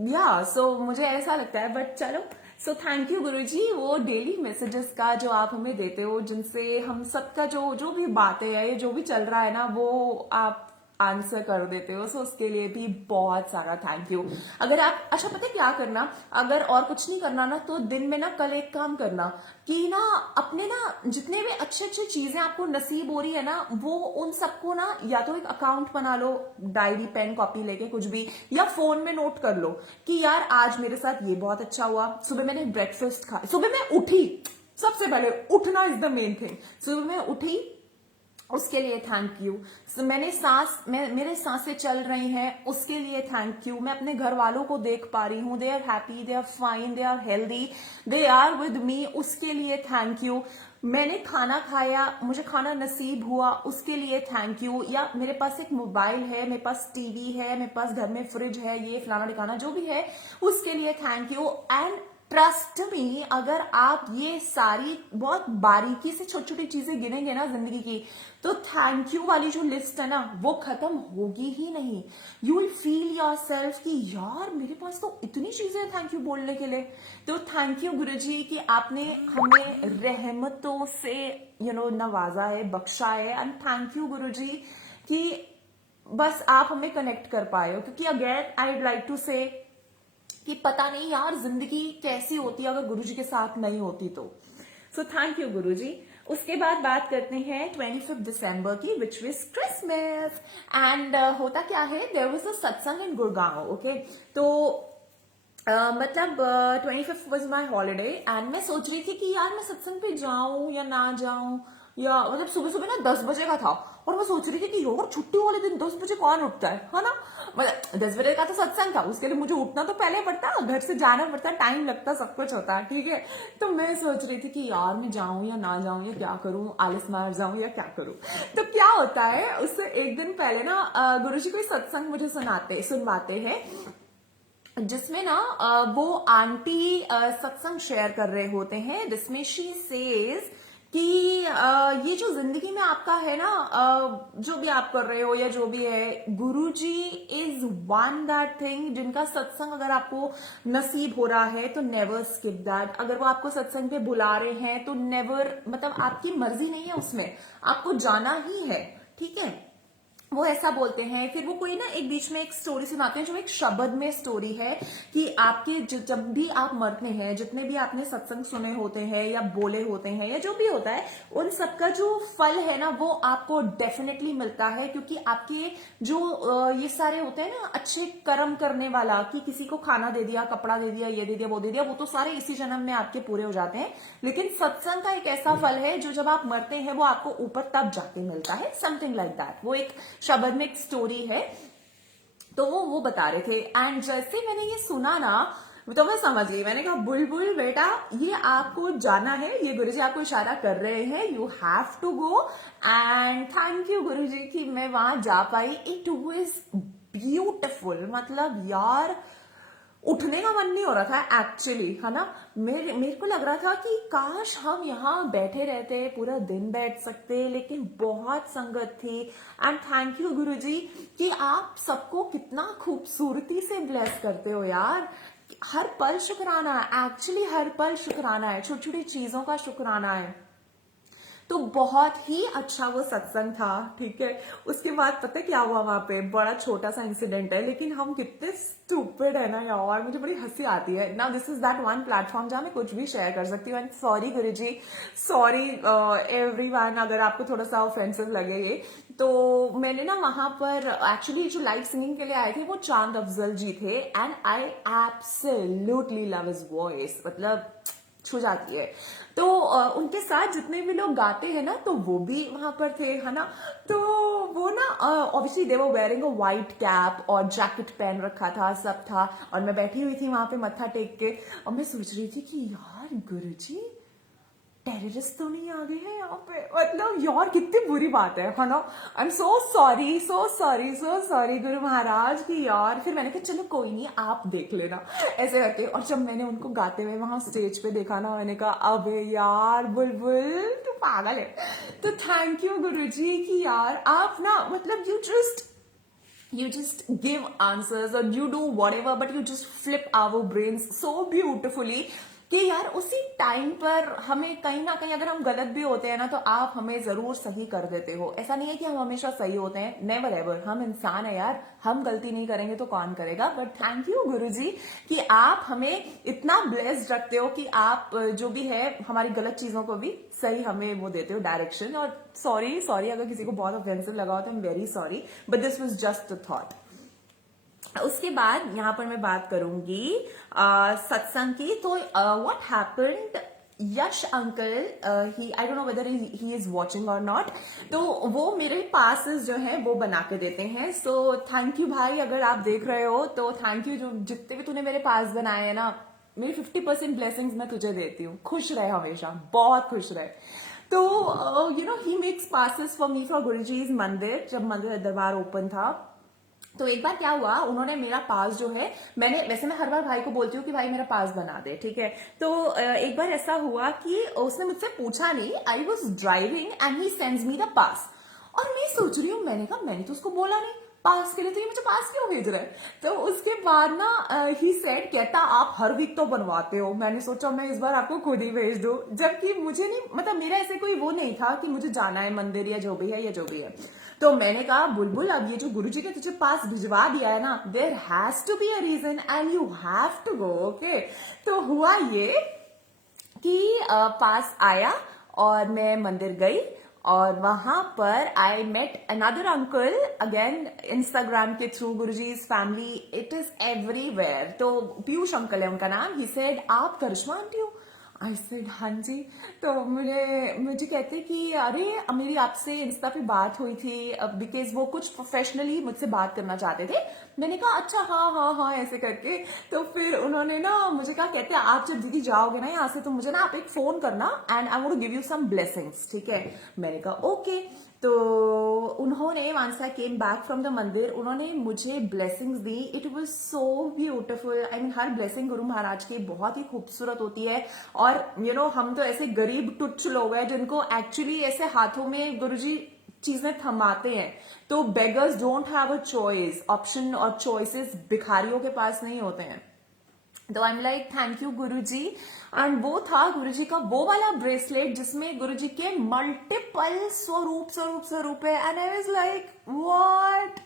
yeah, so मुझे ऐसा लगता है। बट चलो, सो थैंक यू गुरुजी वो डेली मैसेजेस का जो आप हमें देते हो, जिनसे हम सबका जो जो भी बातें है, जो भी चल रहा है ना, वो आप आंसर कर देते हो। सो उसके लिए भी बहुत सारा थैंक यू। अगर आप अच्छा पता है क्या करना, अगर और कुछ नहीं करना ना तो दिन में ना कल एक काम करना कि ना अपने ना जितने भी अच्छे अच्छे चीजें आपको नसीब हो रही है ना, वो उन सबको ना या तो एक अकाउंट बना लो, डायरी पेन कॉपी लेके कुछ भी, या फोन में नोट कर लो कि यार आज मेरे साथ ये बहुत अच्छा हुआ, सुबह मैंने ब्रेकफास्ट खाया, सुबह मैं उठी, सबसे पहले उठना इज द मेन थिंग, सुबह मैं उठी उसके लिए थैंक यू, मेरे सांसें चल रही हैं उसके लिए थैंक यू, मैं अपने घर वालों को देख पा रही हूँ, they are happy, they are fine, they are healthy, they are with me, उसके लिए थैंक यू, मैंने खाना खाया, मुझे खाना नसीब हुआ, उसके लिए थैंक यू, या मेरे पास एक मोबाइल है, मेरे पास टीवी है, मेरे पास घर में फ्रिज है, ये फलाना ठिकाना जो भी है उसके लिए thank you. And trust me, अगर आप ये सारी बहुत बारीकी से छोटी छोटी चीजें गिनेंगे ना जिंदगी की, तो थैंक यू वाली जो लिस्ट है ना वो खत्म होगी ही नहीं। You will feel your self कि यार मेरे पास तो इतनी चीजें हैं थैंक यू बोलने के लिए। तो थैंक यू गुरुजी कि आपने हमें रहमतों से नवाजा है, बख्शा है। एंड थैंक यू गुरुजी कि बस आप हमें कनेक्ट कर पाए हो, क्योंकि again I would like to say कि पता नहीं यार जिंदगी कैसी होती अगर गुरुजी के साथ नहीं होती तो। सो थैंक यू गुरुजी। उसके बाद बात करते हैं 25 दिसंबर की, विच विज क्रिसमस। एंड होता क्या है, देयर वाज अ सत्संग इन गुड़गांव, ओके। तो मतलब 25 वॉज माई हॉलीडे एंड मैं सोच रही थी कि यार मैं सत्संग पे जाऊं या ना जाऊं, या मतलब सुबह सुबह ना 10 बजे का था और मैं सोच रही थी कि यार छुट्टी वाले दिन 10 बजे कौन उठता है ना। मतलब 10 बजे का तो सत्संग था, उसके लिए मुझे उठना तो पहले पड़ता, घर से जाना पड़ता, टाइम लगता, सब कुछ होता है, ठीक है। तो मैं सोच रही थी कि यार मैं जाऊं या ना जाऊं, या क्या करूं, आलस मार जाऊं या क्या करूं। तो क्या होता है, उससे एक दिन पहले ना गुरुजी कोई सत्संग मुझे सुनवाते हैं, जिसमें ना वो आंटी सत्संग शेयर कर रहे होते हैं, जिसमें शी सेज कि ये जो जिंदगी में आपका है ना, जो भी आप कर रहे हो या जो भी है, Guruji is one that thing जिनका सत्संग अगर आपको नसीब हो रहा है तो नेवर स्किप दैट। अगर वो आपको सत्संग पे बुला रहे हैं तो नेवर, मतलब आपकी मर्जी नहीं है उसमें, आपको जाना ही है, ठीक है। वो ऐसा बोलते हैं। फिर वो कोई ना एक बीच में एक स्टोरी सुनाते हैं जो एक शब्द में स्टोरी है कि आपके जब भी आप मरते हैं, जितने भी आपने सत्संग सुने होते हैं या बोले होते हैं या जो भी होता है, उन सबका जो फल है ना वो आपको डेफिनेटली मिलता है, क्योंकि आपके जो ये सारे होते हैं ना अच्छे कर्म करने वाला, कि किसी को खाना दे दिया, कपड़ा दे दिया, ये दे दिया, वो दे दिया, वो तो सारे इसी जन्म में आपके पूरे हो जाते हैं। लेकिन सत्संग का एक ऐसा फल है जो जब आप मरते हैं वो आपको ऊपर तब जाके मिलता है, समथिंग लाइक दैट। वो एक शब्द में एक स्टोरी है, तो वो बता रहे थे। एंड जैसे मैंने ये सुना ना तो मैं समझ गई, मैंने कहा बुलबुल बेटा ये आपको जाना है, ये गुरुजी आपको इशारा कर रहे हैं, you have to go. And thank you Guruji कि मैं वहां जा पाई। इट वाज ब्यूटिफुल, मतलब यार उठने का मन नहीं हो रहा था एक्चुअली, है ना। मेरे को लग रहा था कि काश हम यहाँ बैठे रहते, पूरा दिन बैठ सकते, लेकिन बहुत संगत थी। एंड थैंक यू गुरुजी कि आप सबको कितना खूबसूरती से ब्लेस करते हो यार। हर पल शुक्राना है, एक्चुअली हर पल शुक्राना है, छोटी छोटी चीजों का शुक्राना है। तो बहुत ही अच्छा वो सत्संग था, ठीक है। उसके बाद पता है क्या हुआ वहां पे, बड़ा छोटा सा इंसिडेंट है, लेकिन हम कितने स्टूपिड है ना यार, मुझे बड़ी हंसी आती है ना। This is that one platform जहां मैं कुछ भी शेयर कर सकती हूँ। And sorry Guruji, sorry everyone अगर आपको थोड़ा सा ऑफेंसिव लगे ये। तो मैंने ना वहां पर एक्चुअली जो लाइव सिंगिंग के लिए आए थे वो चांद अफजल जी थे। And I absolutely love his voice, मतलब छू जाती है। तो उनके साथ जितने भी लोग गाते हैं ना तो वो भी वहां पर थे, है ना। तो वो ना obviously they were wearing a white cap और जैकेट पहन रखा था, सब था। और मैं बैठी हुई थी वहां पे मत्था टेक के, और मैं सोच रही थी कि यार गुरुजी टेररिस्ट तो नहीं आ गए हैं यहाँ पे, मतलब यार कितनी बुरी बात है ना। I am so sorry, so sorry, so sorry गुरु महाराज की यार। फिर मैंने कहा चलो कोई नहीं, आप देख लेना, ऐसे करके। और जब मैंने उनको गाते हुए वहां स्टेज पे देखा ना, मैंने कहा अबे यार बुलबुल तू पागल है। तो थैंक यू गुरुजी कि यार आप ना, मतलब you just give answers or you do whatever but you just flip our brains so beautifully कि यार उसी टाइम पर हमें कहीं ना कहीं अगर हम गलत भी होते हैं ना तो आप हमें जरूर सही कर देते हो। ऐसा नहीं है कि हम हमेशा सही होते हैं, नेवर एवर, हम इंसान है यार, हम गलती नहीं करेंगे तो कौन करेगा। बट थैंक यू गुरुजी कि आप हमें इतना ब्लेस्ड रखते हो कि आप जो भी है हमारी गलत चीजों को भी सही हमें वो देते हो डायरेक्शन। और सॉरी अगर किसी को बहुत ऑफेंसिव लगा हो तो I am very sorry, but this was just a thought. उसके बाद यहाँ पर मैं बात करूंगी सत्संग की। तो what happened, Yash uncle, he I don't know whether he is watching और नॉट, तो वो मेरे पासेस जो है वो बना के देते हैं। सो थैंक यू भाई, अगर आप देख रहे हो तो थैंक यू, जो जितने भी तूने मेरे पास बनाए हैं ना, मेरी 50% ब्लेसिंग्स मैं तुझे देती हूँ। खुश रहे हमेशा, बहुत खुश रहे। तो you know he makes passes for me for Guruji's मंदिर, जब मंदिर दरबार ओपन था। तो एक बार क्या हुआ, उन्होंने मेरा पास जो है, मैंने वैसे मैं हर बार भाई को बोलती हूँ कि भाई मेरा पास बना दे, ठीक है। तो एक बार ऐसा हुआ कि उसने मुझसे पूछा नहीं, I was driving and he sends me the pass. और मैं सोच रही हूँ, मैंने कहा मैंने तो उसको बोला नहीं पास के लिए, तो ये मुझे पास क्यों भेज रहा है। तो उसके बाद ना ही सेड, कहता आप हर वीक तो बनवाते हो। मैंने सोचा मैं इस बार आपको खुद ही भेज दूं, जबकि मुझे नहीं, मतलब मेरा ऐसे कोई वो नहीं था कि मुझे जाना है मंदिर या जो भी है या जो भी है। तो मैंने कहा बुलबुल अब ये जो गुरुजी ने तुझे पास भिजवा दिया है ना, there has to be a reason and you have to go, okay. तो हुआ ये कि पास आया और मैं मंदिर गई, और वहां पर I met another uncle, again Instagram के through, Guruji's family, it is everywhere. तो पीयूष अंकल है उनका नाम। ही सेड आप करिश्मा आंटी हो? आई सेड हाँ जी। तो मुझे कहते कि अरे मेरी आपसे इंस्टा पे बात हुई थी, बिकॉज वो कुछ प्रोफेशनली मुझसे बात करना चाहते थे। मैंने कहा अच्छा हाँ हाँ हाँ ऐसे करके। तो फिर उन्होंने ना मुझे कहा, कहते आप जब दीदी जाओगे ना यहाँ से तो मुझे ना आप एक फोन करना and I want to give you some blessings, ठीक है। मैंने कहा ओके। तो उन्होंने once I came back from the mandir उन्होंने मुझे ब्लेसिंग्स दी. It was so beautiful. I mean her blessing Guru Maharaj की बहुत ही खूबसूरत होती है. और हम तो ऐसे गरीब टुच्च लोग हैं जिनको एक्चुअली ऐसे हाथों में गुरुजी चीजें थमाते हैं. तो beggars don't have a choice. Option और चॉइसेस भिखारियों के पास नहीं होते हैं. तो I am like thank you Guruji. And वो था गुरुजी का वो वाला ब्रेसलेट जिसमें गुरुजी के मल्टीपल स्वरूप है. And I was like what.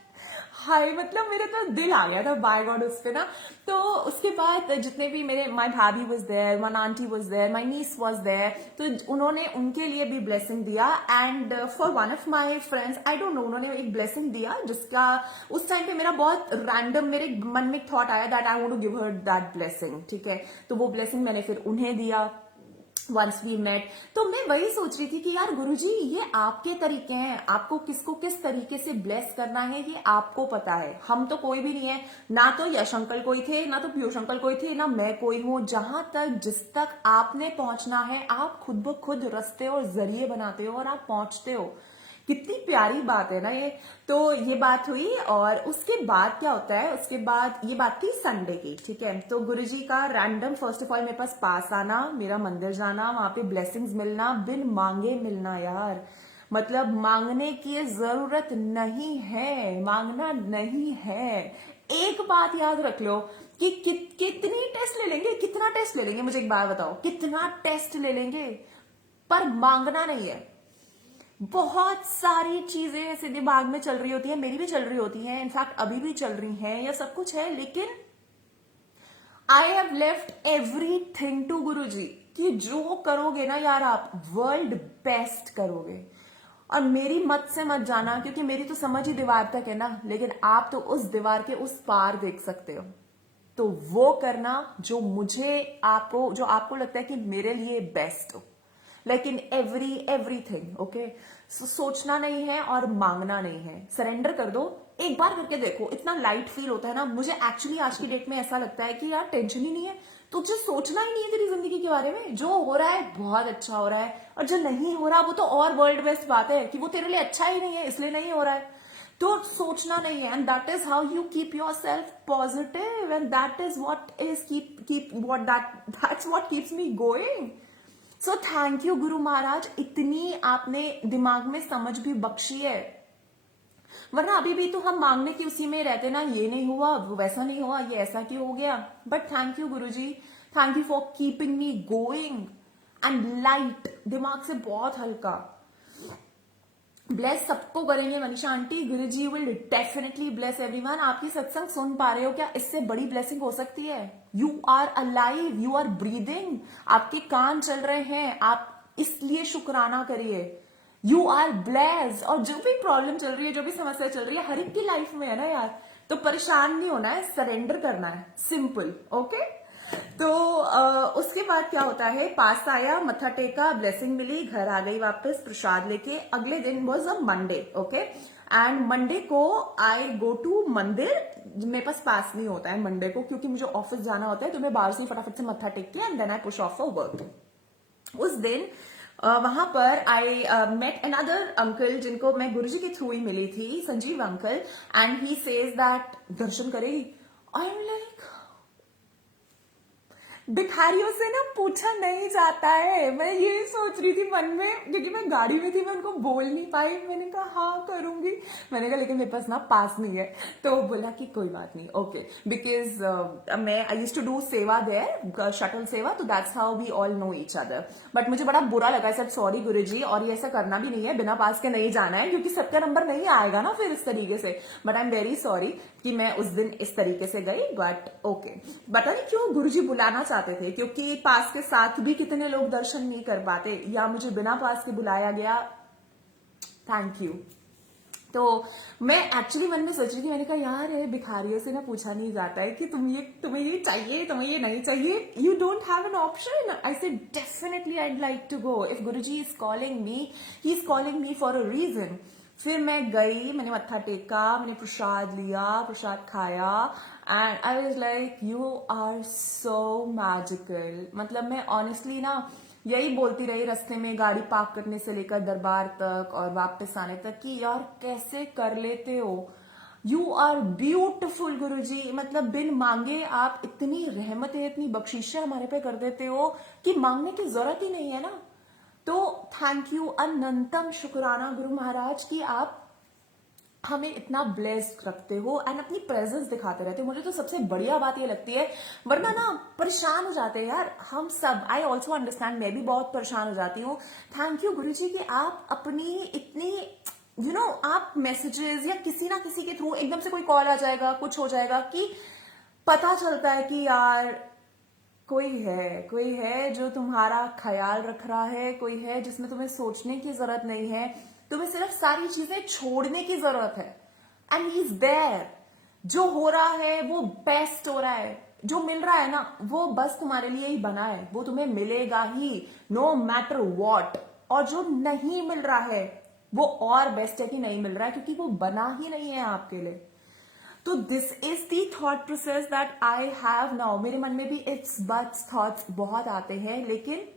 हाय मतलब मेरे तो दिल आ गया था बाय गॉड उस पे ना. तो उसके बाद जितने भी मेरे my bhabhi was there, one aunty was there, my niece was there. तो उन्होंने उनके लिए भी ब्लेसिंग दिया. And for one of my friends I don't know उन्होंने एक ब्लेसिंग दिया जिसका उस टाइम पे मेरा बहुत रैंडम मेरे मन में थॉट आया that I want to give her that blessing. ठीक है. तो वो ब्लेसिंग मैंने फिर उन्हें दिया वंस वी मेट. तो मैं वही सोच रही थी कि यार गुरुजी ये आपके तरीके हैं. आपको किसको किस तरीके से ब्लेस करना है ये आपको पता है. हम तो कोई भी नहीं है. ना तो यश अंकल कोई थे, ना तो पीयूष अंकल कोई थे, ना मैं कोई हूं. जहां तक जिस तक आपने पहुंचना है आप खुद ब खुद रास्ते और जरिए बनाते हो और आप पहुंचते हो. कितनी प्यारी बात है ना ये. तो ये बात हुई. और उसके बाद क्या होता है, उसके बाद ये बात थी संडे की. ठीक है. तो गुरुजी का रैंडम फर्स्ट ऑफ ऑल मेरे पास आना, मेरा मंदिर जाना, वहां पे ब्लेसिंग्स मिलना, बिन मांगे मिलना. यार मतलब मांगने की जरूरत नहीं है, मांगना नहीं है. एक बात याद रख लो कि कितनी टेस्ट ले लेंगे, कितना टेस्ट ले लेंगे, मुझे एक बात बताओ, कितना टेस्ट ले लेंगे पर मांगना नहीं है. बहुत सारी चीजें ऐसे दिमाग में चल रही होती है, मेरी भी चल रही होती है, इनफैक्ट अभी भी चल रही हैं, या सब कुछ है. लेकिन I have left everything to Guruji कि जो करोगे ना यार आप वर्ल्ड बेस्ट करोगे. और मेरी मत से मत जाना क्योंकि मेरी तो समझ ही दीवार तक है ना. लेकिन आप तो उस दीवार के उस पार देख सकते हो. तो वो करना जो जो आपको लगता है कि मेरे लिए बेस्ट हो. लेकिन एवरीथिंग ओके. सोचना नहीं है और मांगना नहीं है. सरेंडर कर दो. एक बार करके देखो, इतना लाइट फील होता है ना. मुझे एक्चुअली आज की डेट में ऐसा लगता है कि यार टेंशन ही नहीं है. तुझे सोचना ही नहीं है तेरी जिंदगी के बारे में. जो हो रहा है बहुत अच्छा हो रहा है, और जो नहीं हो रहा वो तो और वर्ल्ड बेस्ट बात है कि वो तेरे लिए अच्छा ही नहीं है इसलिए नहीं हो रहा है. तो सोचना नहीं है. And that is how you keep your self positive. And that is what is that's what keeps me going. So thank you Guru महाराज. इतनी आपने दिमाग में समझ भी बख्शी है. वरना अभी भी तो हम मांगने की उसी में रहते ना. ये नहीं हुआ, वैसा नहीं हुआ, ये ऐसा क्यों हो गया. But thank you Guru ji. Thank you for keeping me going and light. दिमाग से बहुत हल्का. ब्लेस सबको करेंगे Manisha aunty. Guruji will definitely bless everyone. आपकी सत्संग सुन पा रहे हो क्या? इससे बड़ी ब्लेसिंग हो सकती है. You are alive, you are breathing. आपके कान चल रहे हैं, आप इसलिए शुक्राना करिए. You are blessed. और जो भी प्रॉब्लम चल रही है, जो भी समस्या चल रही है, हर एक की लाइफ में है ना यार. तो परेशान नहीं होना है, सरेंडर करना है. सिंपल. ओके. तो उसके बाद क्या होता है, पास आया, मत्था टेका, ब्लेसिंग मिली, घर आ गई वापस प्रसाद लेके. अगले दिन was a Monday. Okay. And Monday को आई गो टू मंदिर. मेरे पास नहीं होता है मंडे को क्योंकि मुझे ऑफिस जाना होता है. तो मैं बाहर से फटाफट से मत्था टेक के and then I push off for work. उस दिन वहां पर आई मेट अनदर अंकल जिनको मैं गुरुजी के थ्रू ही मिली थी, Sanjeev uncle. And he says that दर्शन करेगी. आई एम लाइक भिखारियों से ना पूछा नहीं जाता है. मैं ये सोच रही थी मन में क्योंकि मैं गाड़ी में थी, मैं उनको बोल नहीं पाई. मैंने कहा हाँ करूंगी. मैंने कहा लेकिन मेरे पास ना पास नहीं है. तो बोला कि कोई बात नहीं. ओके. बिकॉज मैं I used to do seva there, shuttle seva. तो that's how we all know each other. But मुझे बड़ा बुरा लगा. सब सॉरी गुरुजी, और ये ऐसा करना भी नहीं है, बिना पास के नहीं जाना है क्योंकि सबका नंबर नहीं आएगा ना फिर इस तरीके से. But I am very sorry कि मैं उस दिन इस तरीके से गई. But okay. पता नहीं क्यों गुरुजी बुलाना चाहते थे क्योंकि पास के साथ भी कितने लोग दर्शन नहीं कर पाते, या मुझे बिना पास के बुलाया गया. Thank you. तो मैं एक्चुअली मन में सोच रही थी, मैंने कहा यार भिखारियों से ना पूछा नहीं जाता है कि तुम्हें ये चाहिए, तुम्हें ये नहीं चाहिए. You don't have an option. I say definitely I'd like to go. If Guruji is calling me, he is calling me for a reason. फिर मैं गई, मैंने मत्था टेका, मैंने प्रसाद लिया, प्रसाद खाया. And I was like you are so magical. मतलब मैं ऑनेस्टली ना यही बोलती रही रास्ते में, गाड़ी पार्क करने से लेकर दरबार तक और वापस आने तक, कि यार कैसे कर लेते हो, यू आर ब्यूटिफुल गुरुजी। मतलब बिन मांगे आप इतनी रहमतें, इतनी बख्शिशें हमारे पे कर देते हो कि मांगने की जरूरत ही नहीं है ना। तो थैंक यू, अनंतम शुक्राना गुरु महाराज की आप हमें इतना ब्लेस्ड रखते हो एंड अपनी प्रेजेंस दिखाते रहते हो। मुझे तो सबसे बढ़िया बात ये लगती है, वरना ना परेशान हो जाते हैं यार हम सब। आई ऑल्सो अंडरस्टैंड, मैं भी बहुत परेशान हो जाती हूँ। थैंक यू गुरुजी कि आप अपनी इतनी आप मैसेजेस या किसी ना किसी के थ्रू एकदम से कोई कॉल आ जाएगा, कुछ हो जाएगा कि पता चलता है कि यार कोई है जो तुम्हारा ख्याल रख रहा है, कोई है जिसमें तुम्हें सोचने की जरूरत नहीं है, तुम्हें सिर्फ सारी चीजें छोड़ने की जरूरत है। And he is there. जो हो रहा है वो बेस्ट हो रहा है, जो मिल रहा है ना वो बस तुम्हारे लिए ही बना है, वो तुम्हें मिलेगा ही नो मैटर वॉट। और जो नहीं मिल रहा है वो और बेस्ट है कि नहीं मिल रहा है, क्योंकि वो बना ही नहीं है आपके लिए। तो this is the thought process that I have now. मेरे मन में भी इट्स बट्स थॉट्स बहुत आते हैं, लेकिन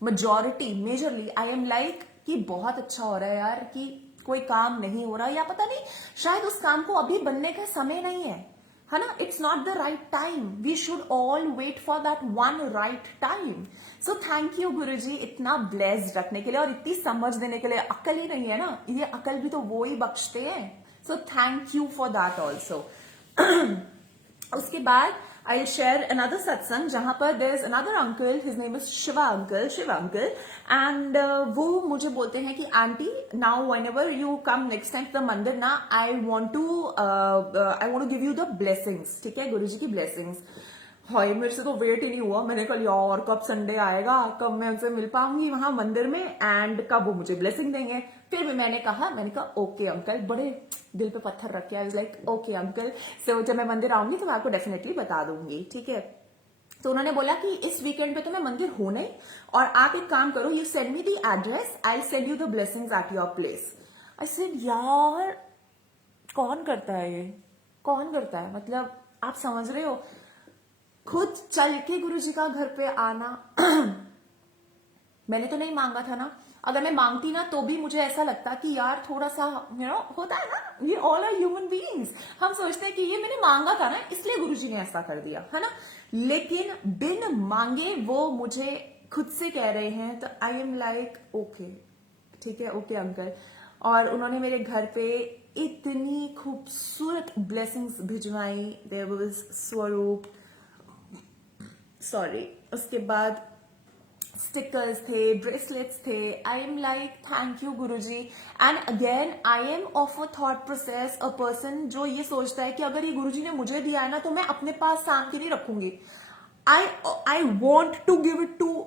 मेजरली आई एम लाइक कि बहुत अच्छा हो रहा है यार, कि कोई काम नहीं हो रहा, या पता नहीं शायद उस काम को अभी बनने का समय नहीं है ना। It's not the right time, we should all wait for that one right time. So thank you Guruji इतना ब्लेस्ड रखने के लिए और इतनी समझ देने के लिए। अकल ही नहीं है ना, ये अकल भी तो वो ही बख्शते हैं। So thank you for that also. उसके बाद आई शेयर अनदर सत्संग जहां पर there is another uncle, his name is Shiva uncle, and वो मुझे बोलते हैं कि aunty now whenever you come next time to the mandir ना, I want to give you the blessings. ठीक है, गुरुजी की ब्लेसिंग्स। हाय, मेरे से तो वेट ही नहीं हुआ। मैंने कहा यार कब संडे आएगा, कब मैं उनसे मिल पाऊंगी वहां मंदिर में, एंड कब वो मुझे ब्लेसिंग देंगे। फिर भी मैंने कहा ओके अंकल, बड़े दिल पे पत्थर रख के I was like okay uncle, so जब मैं मंदिर आऊंगी तो मैं आपको डेफिनेटली बता दूंगी। ठीक है, तो उन्होंने बोला कि इस वीकेंड पे तो मैं मंदिर हूं नहीं, और आप एक काम करो, you send me the address, I send you the blessings at your place. I said यार कौन करता है ये, कौन करता है? मतलब आप समझ रहे हो, खुद चल के गुरुजी का घर पे आना। मैंने तो नहीं मांगा था ना, अगर मैं मांगती ना तो भी मुझे ऐसा लगता कि यार थोड़ा सा होता है ना, ये ऑल आर ह्यूमन बीइंग्स, हम सोचते हैं कि ये मैंने मांगा था ना इसलिए गुरुजी ने ऐसा कर दिया है ना। लेकिन बिन मांगे वो मुझे खुद से कह रहे हैं, तो आई एम लाइक ओके, ठीक है ओके अंकल। और उन्होंने मेरे घर पे इतनी खूबसूरत ब्लेसिंग्स भिजवाई। देयर वाज स्वरूप, सॉरी, उसके बाद स्टिकर्स थे, ब्रेसलेट्स थे। I am like thank you Guruji. And again I am of a thought process, a person जो ये सोचता है कि अगर ये गुरुजी ने मुझे दिया है ना तो मैं अपने पास सांभ के नहीं रखूंगी। I want to give it to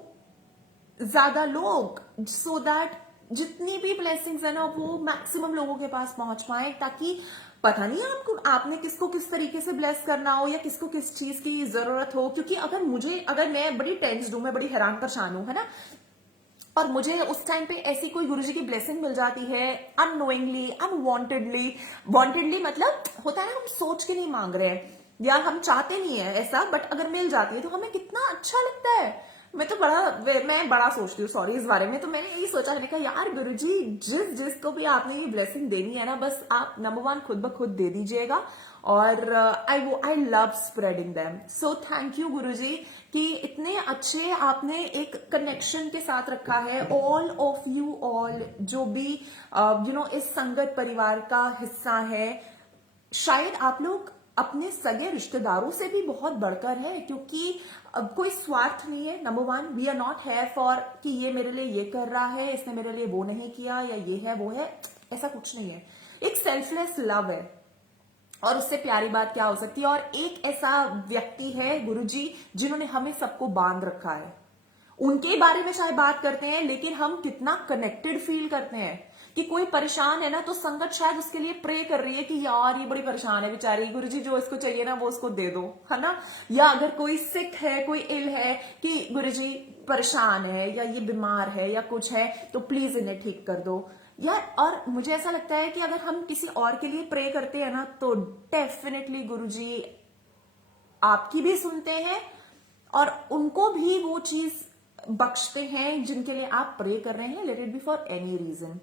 ज्यादा लोग, सो दैट जितनी भी ब्लेसिंग्स है ना वो मैक्सिमम लोगों के पास पहुंच पाए, ताकि पता नहीं आपने किसको किस तरीके से ब्लेस करना हो या किसको किस चीज की जरूरत हो। क्योंकि अगर मैं बड़ी टेंस्ड हूं, मैं बड़ी हैरान परेशान हूं, है ना, और मुझे उस टाइम पे ऐसी कोई गुरुजी की ब्लेसिंग मिल जाती है अननोइंगली, वांटेडली मतलब होता है ना, हम सोच के नहीं मांग रहे हैं या हम चाहते नहीं है ऐसा, बट अगर मिल जाती है तो हमें कितना अच्छा लगता है। मैं बड़ा सोचती हूँ सॉरी इस बारे में। तो मैंने यही सोचा, मैंने कहा यार गुरुजी जिसको भी आपने ये ब्लेसिंग देनी है ना, बस आप नंबर 1 खुद ब खुद दे दीजिएगा, और I love spreading them. So thank you Guruji कि इतने अच्छे आपने एक कनेक्शन के साथ रखा है ऑल ऑफ यू ऑल, जो भी इस संगत परिवार का हिस्सा है। शायद आप लोग अपने सगे रिश्तेदारों से भी बहुत बढ़कर है, क्योंकि अब कोई स्वार्थ नहीं है। Number 1, we are not here for कि ये मेरे लिए ये कर रहा है, इसने मेरे लिए वो नहीं किया, या ये है वो है, ऐसा कुछ नहीं है। एक सेल्फलेस लव है, और उससे प्यारी बात क्या हो सकती है। और एक ऐसा व्यक्ति है गुरुजी जिन्होंने हमें सबको बांध रखा है। उनके बारे में शायद बात करते हैं, लेकिन हम कितना कनेक्टेड फील करते हैं कि कोई परेशान है ना तो संगत शायद उसके लिए प्रे कर रही है कि यार ये बड़ी परेशान है बेचारी, गुरुजी जो इसको चाहिए ना वो उसको दे दो, है ना। या अगर कोई सिक है, कोई इल है, कि गुरुजी परेशान है या ये बीमार है या कुछ है, तो प्लीज इन्हें ठीक कर दो यार। और मुझे ऐसा लगता है कि अगर हम किसी और के लिए प्रे करते हैं ना तो डेफिनेटली गुरुजी आपकी भी सुनते हैं, और उनको भी वो चीज बख्शते हैं, जिनके लिए आप प्रे कर रहे हैं, let it be for any reason.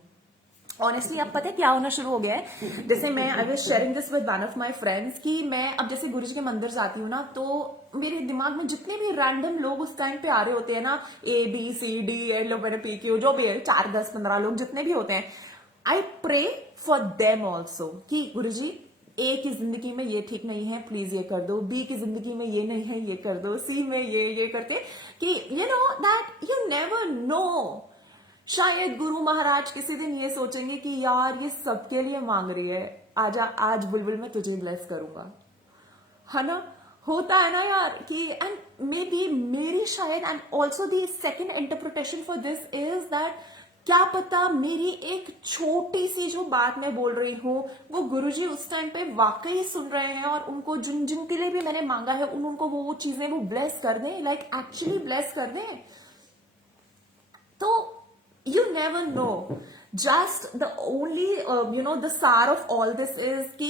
Honestly अब पता है क्या होना शुरू हो गया है, जैसे मैं I was sharing this with one of my friends कि मैं अब जैसे गुरुजी के मंदिर जाती हूँ ना, तो मेरे दिमाग में जितने भी रैंडम लोग उस टाइम पे आ रहे होते हैं ना, ABCD लो मैंने PQ जो भी है 4 10 15 लोग जितने भी होते हैं, I pray for them also कि गुरुजी A की जिंदगी में ये ठीक नहीं है, प्लीज ये कर दो, B की जिंदगी में ये नहीं है, ये कर दो, C में ये करके कि you know that you never know, शायद गुरु महाराज किसी दिन ये सोचेंगे कि यार ये सबके लिए मांग रही है, आजा आज बुलबुल मैं तुझे ब्लेस करूंगा, है ना। होता है ना यार कि एंड मे बी मेरी शायद, and also the second interpretation for this is that क्या पता मेरी एक छोटी सी जो बात मैं बोल रही हूं वो गुरुजी उस टाइम पे वाकई सुन रहे हैं, और उनको जिन जिनके लिए भी मैंने मांगा है उनको वो चीजें वो ब्लेस कर दें, लाइक एक्चुअली ब्लेस कर दें। तो you never know, just the only the सार of all this is कि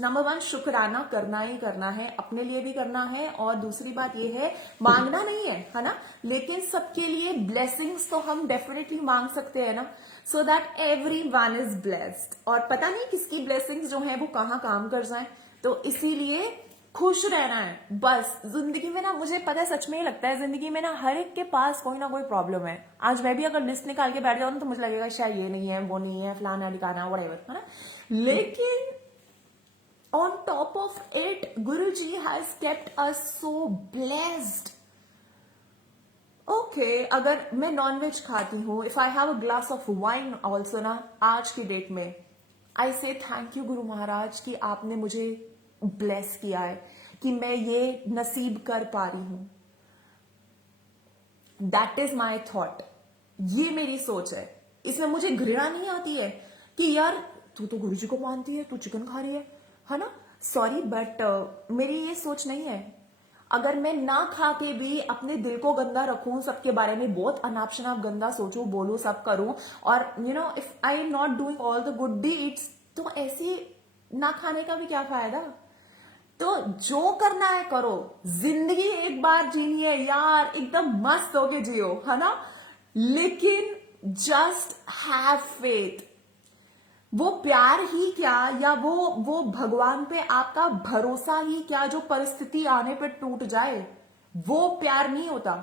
नंबर 1 शुक्राना करना ही करना है, अपने लिए भी करना है, और दूसरी बात ये है मांगना नहीं है ना, लेकिन सबके लिए ब्लेसिंग्स तो हम डेफिनेटली मांग सकते हैं ना, so that everyone is blessed. और पता नहीं किसकी ब्लेसिंग्स जो है वो कहाँ काम कर जाए, तो इसीलिए खुश रहना है बस जिंदगी में ना। मुझे पता है, सच में ही लगता है जिंदगी में ना हर एक के पास कोई ना कोई प्रॉब्लम है। आज मैं भी अगर लिस्ट निकाल के बैठ जाऊं ना तो मुझे लगेगा शायद ये नहीं है, वो नहीं है, फलाना ठिकाना व्हाटएवर, है ना। लेकिन on top of it Guruji has kept us so blessed. Okay, अगर मैं नॉनवेज खाती हूँ, if I have a glass of wine also ना, आज की डेट में आई से थैंक यू गुरु महाराज कि आपने मुझे ब्लेस किया है कि मैं ये नसीब कर पा रही हूं। दैट इज माई थॉट, ये मेरी सोच है। इसमें मुझे घृणा नहीं आती है कि यार तू तो गुरुजी को मानती है, तू चिकन खा रही है ना। सॉरी बट मेरी ये सोच नहीं है। अगर मैं ना खा के भी अपने दिल को गंदा रखूं, सबके बारे में बहुत अनाप शनाप गंदा सोचूं, बोलूं, सब करूं, और if I am not doing all the good deeds, तो ऐसे ना खाने का भी क्या फायदा। तो जो करना है करो, जिंदगी एक बार जीनी है यार, एकदम मस्त होके जियो, है ना। लेकिन जस्ट हैव फेथ। वो प्यार ही क्या, या वो भगवान पे आपका भरोसा ही क्या, जो परिस्थिति आने पे टूट जाए, वो प्यार नहीं होता।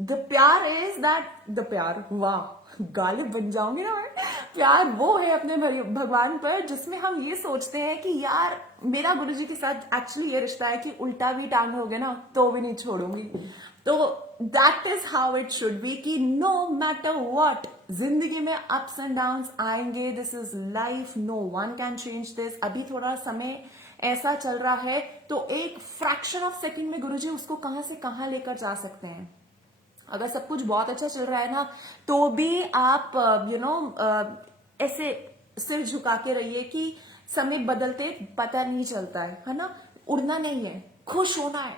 द प्यार इज दैट, द प्यार, वाह गालिब बन जाऊंगी ना मैं। प्यार वो है अपने भगवान पर जिसमें हम ये सोचते हैं कि यार मेरा गुरुजी के साथ एक्चुअली ये रिश्ता है कि उल्टा भी टांग हो गया ना तो भी नहीं छोड़ूंगी। तो that is how it should be कि नो मैटर व्हाट, जिंदगी में अप्स एंड डाउन्स आएंगे, this is life, no one can change this. अभी थोड़ा समय ऐसा चल रहा है तो एक फ्रैक्शन ऑफ सेकेंड में गुरुजी उसको कहां से कहां लेकर जा सकते हैं। अगर सब कुछ बहुत अच्छा चल रहा है ना तो भी आप ऐसे सिर झुका के रहिए कि समय बदलते पता नहीं चलता है ना। उड़ना नहीं है, खुश होना है।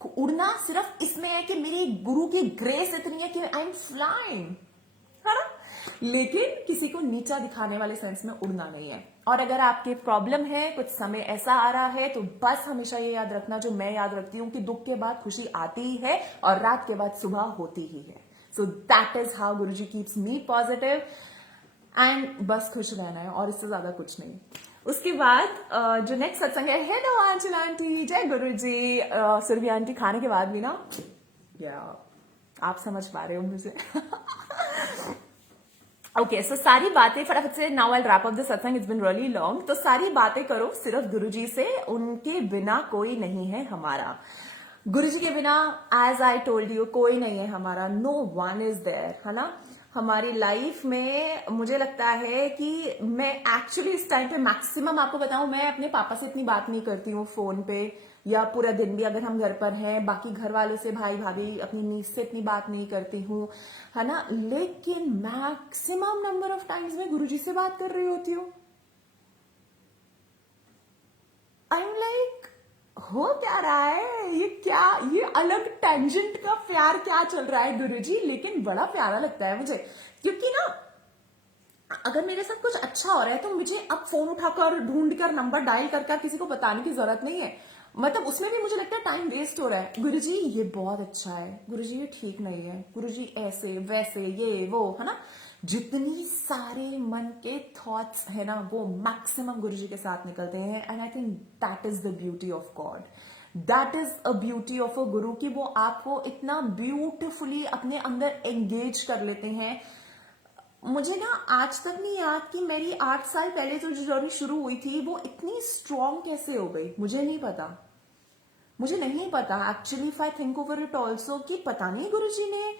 उड़ना सिर्फ इसमें है कि मेरी गुरु की ग्रेस इतनी है कि आई एम फ्लाइंग, है ना। लेकिन किसी को नीचा दिखाने वाले सेंस में उड़ना नहीं है। और अगर आपके प्रॉब्लम है, कुछ समय ऐसा आ रहा है, तो बस हमेशा ये याद रखना जो मैं याद रखती हूं कि दुख के बाद खुशी आती ही है और रात के बाद सुबह होती ही है। So that is how Guruji keeps me positive, and बस खुश रहना है और इससे ज्यादा कुछ नहीं। उसके बाद जो नेक्स्ट सत्संग है, हेलो आंचल आंटी, जय गुरुजी। सुरभि आंटी खाने के बाद भी ना, या आप समझ पा रहे हो मुझे। ओके, सो सारी बातें फटाफट से, now I wrap up the सत्संग, इट्स बीन रियली लॉन्ग। तो सारी बातें करो सिर्फ गुरुजी से, उनके बिना कोई नहीं है हमारा। गुरुजी के बिना, एज आई टोल्ड यू, कोई नहीं है हमारा, नो वन इज देयर, है ना। हमारी लाइफ में मुझे लगता है कि मैं एक्चुअली इस टाइम पे मैक्सिमम आपको बताऊं, मैं अपने पापा से इतनी बात नहीं करती हूँ फोन पे, या पूरा दिन भी अगर हम घर पर हैं, बाकी घर वालों से, भाई भाभी, अपनी नीस से इतनी बात नहीं करती हूँ, है ना। लेकिन मैक्सिमम नंबर ऑफ टाइम्स मैं गुरुजी से बात कर रही होती हूँ। आई एम लाइक, हो क्या रहा है, ये क्या, ये अलग टेंजेंट का प्यार क्या चल रहा है गुरुजी। लेकिन बड़ा प्यारा लगता है मुझे, क्योंकि ना अगर मेरे साथ कुछ अच्छा हो रहा है तो मुझे अब फोन उठाकर ढूंढकर नंबर डायल कर किसी को बताने की जरूरत नहीं है। मतलब उसमें भी मुझे लगता है टाइम वेस्ट हो रहा है। गुरुजी ये बहुत अच्छा है, गुरुजी ये ठीक नहीं है, गुरुजी ऐसे वैसे ये वो, है ना। जितनी सारे मन के थॉट्स है ना वो मैक्सिमम गुरुजी के साथ निकलते हैं। And I think that is the beauty of God, that is a beauty of a गुरु कि वो आपको इतना ब्यूटिफुली अपने अंदर एंगेज कर लेते हैं। मुझे ना आज तक नहीं याद कि मेरी 8 साल पहले जो जर्नी शुरू हुई थी वो इतनी स्ट्रांग कैसे हो गई, मुझे नहीं पता। मुझे नहीं पता actually, if I think over it also, कि पता नहीं गुरुजी ने,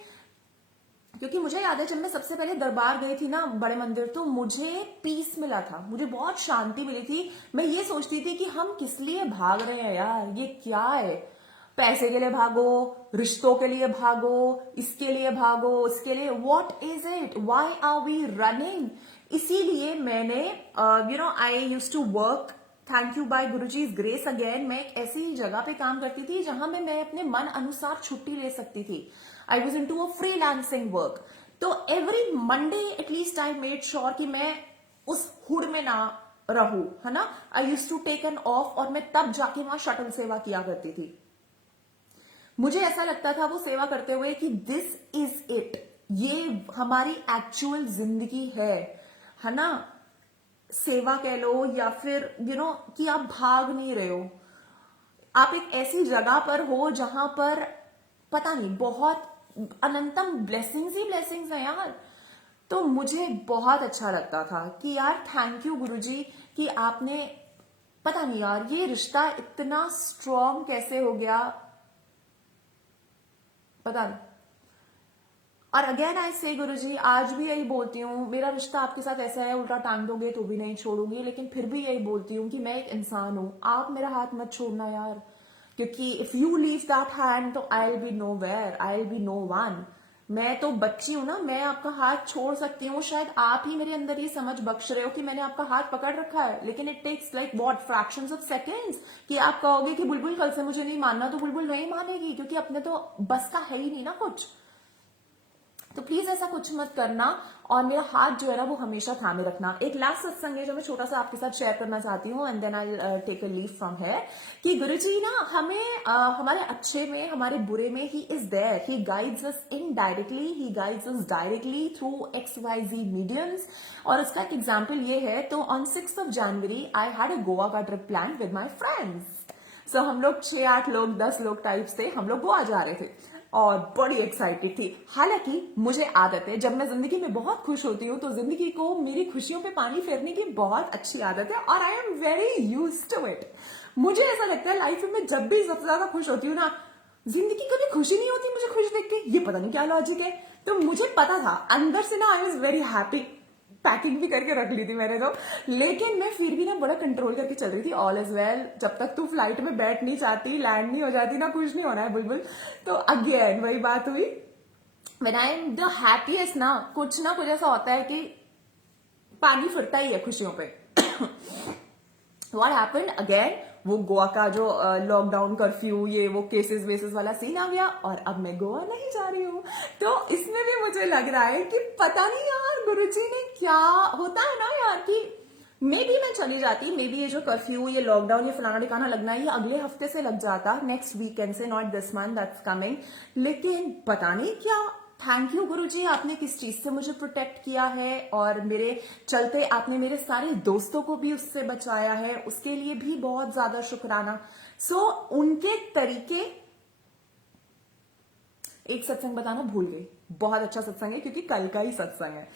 क्योंकि मुझे याद है जब मैं सबसे पहले दरबार गई थी ना बड़े मंदिर, तो मुझे पीस मिला था, मुझे बहुत शांति मिली थी। मैं ये सोचती थी कि हम किस लिए भाग रहे हैं यार, ये क्या है, पैसे के लिए भागो, रिश्तों के लिए भागो, इसके लिए भागो, उसके लिए, what is it, why are we running. इसीलिए मैंने I use to work, thank you by Guruji's grace again, मैं एक ऐसी जगह पे काम करती थी जहां मैं अपने मन अनुसार छुट्टी ले सकती थी। I was in to a freelancing work. तो every Monday at least I made sure कि मैं उस हुड में ना रहूं, है ना। I use to take an off, और मैं तब जाके वहां शटल सेवा किया करती थी। मुझे ऐसा लगता था वो सेवा करते हुए कि दिस इज इट, ये हमारी एक्चुअल जिंदगी है ना। सेवा कह लो या फिर कि आप भाग नहीं रहे हो, आप एक ऐसी जगह पर हो जहां पर पता नहीं बहुत अनंतम ब्लेसिंग्स ही ब्लेसिंग्स हैं यार। तो मुझे बहुत अच्छा लगता था कि यार थैंक यू गुरुजी कि आपने, पता नहीं यार ये रिश्ता इतना स्ट्रांग कैसे हो गया, पता नहीं। और अगेन आई से गुरुजी, आज भी यही बोलती हूँ, मेरा रिश्ता आपके साथ ऐसा है, उल्टा टांग दोगे तो भी नहीं छोड़ूंगी, लेकिन फिर भी यही बोलती हूँ कि मैं एक इंसान हूं, आप मेरा हाथ मत छोड़ना यार, क्योंकि if you leave that hand तो I will be nowhere, I will be no one. मैं तो बच्ची हूं ना, मैं आपका हाथ छोड़ सकती हूँ, शायद आप ही मेरे अंदर ये समझ बख्श रहे हो कि मैंने आपका हाथ पकड़ रखा है, लेकिन it takes like what fractions of seconds कि आप कहोगे कि बुलबुल कल से मुझे नहीं मानना, तो बुलबुल नहीं मानेगी, क्योंकि अपने तो बस का है ही नहीं ना कुछ। तो प्लीज ऐसा कुछ मत करना, और मेरा हाथ जो है ना वो हमेशा थामे रखना। एक लास्ट सत्संग है जो मैं छोटा सा आपके साथ शेयर करना चाहती हूँ, and then I take a leave from here, कि गुरुजी ना हमें हमारे अच्छे में हमारे बुरे में he is there, he guides us indirectly, he guides us directly through XYZ mediums. और उसका एक एग्जाम्पल ये है, तो on 6th of January I had a Goa का trip plan with my friends. So हम लोग 6-8 लोग 10 लोग टाइप्स थे, हम लोग गोवा जा रहे थे और बड़ी एक्साइटेड थी। हालांकि मुझे आदत है, जब मैं जिंदगी में बहुत खुश होती हूँ तो जिंदगी को मेरी खुशियों पे पानी फेरने की बहुत अच्छी आदत है, और I am very use to it. मुझे ऐसा लगता है लाइफ में जब भी सबसे ज्यादा खुश होती हूँ ना, जिंदगी कभी खुशी नहीं होती मुझे खुश देख के, ये पता नहीं क्या लॉजिक है। तो मुझे पता था अंदर से ना, आई वॉज वेरी हैप्पी, पैकिंग भी करके रख ली थी मैंने तो, लेकिन मैं फिर भी ना बड़ा कंट्रोल करके चल रही थी। ऑल इज वेल, जब तक तू फ्लाइट में बैठ नहीं जाती, लैंड नहीं हो जाती ना, कुछ नहीं होना है बुलबुल। तो अगेन वही बात हुई, when I am the happiest ना कुछ ऐसा होता है कि पानी फिरता ही है खुशियों पे। व्हाट हैपेंड अगेन, वो गोवा का जो लॉकडाउन कर्फ्यू ये वो केसेस वेसेस वाला सीन आ गया, और अब मैं गोवा नहीं जा रही हूँ। तो इसमें भी मुझे लग रहा है कि पता नहीं यार गुरुजी ने क्या, होता है ना यार कि मे बी मैं चली जाती, मे बी ये जो कर्फ्यू ये लॉकडाउन ये फलाना ठिकाना लगना है ये अगले हफ्ते से लग जाता, नेक्स्ट वीकेंड से, not this month that's coming, लेकिन पता नहीं क्या। थैंक यू गुरुजी, आपने किस चीज से मुझे प्रोटेक्ट किया है, और मेरे चलते आपने मेरे सारे दोस्तों को भी उससे बचाया है, उसके लिए भी बहुत ज्यादा शुक्राना। सो उनके तरीके, एक सत्संग बताना भूल गई, बहुत अच्छा सत्संग है क्योंकि कल का ही सत्संग है।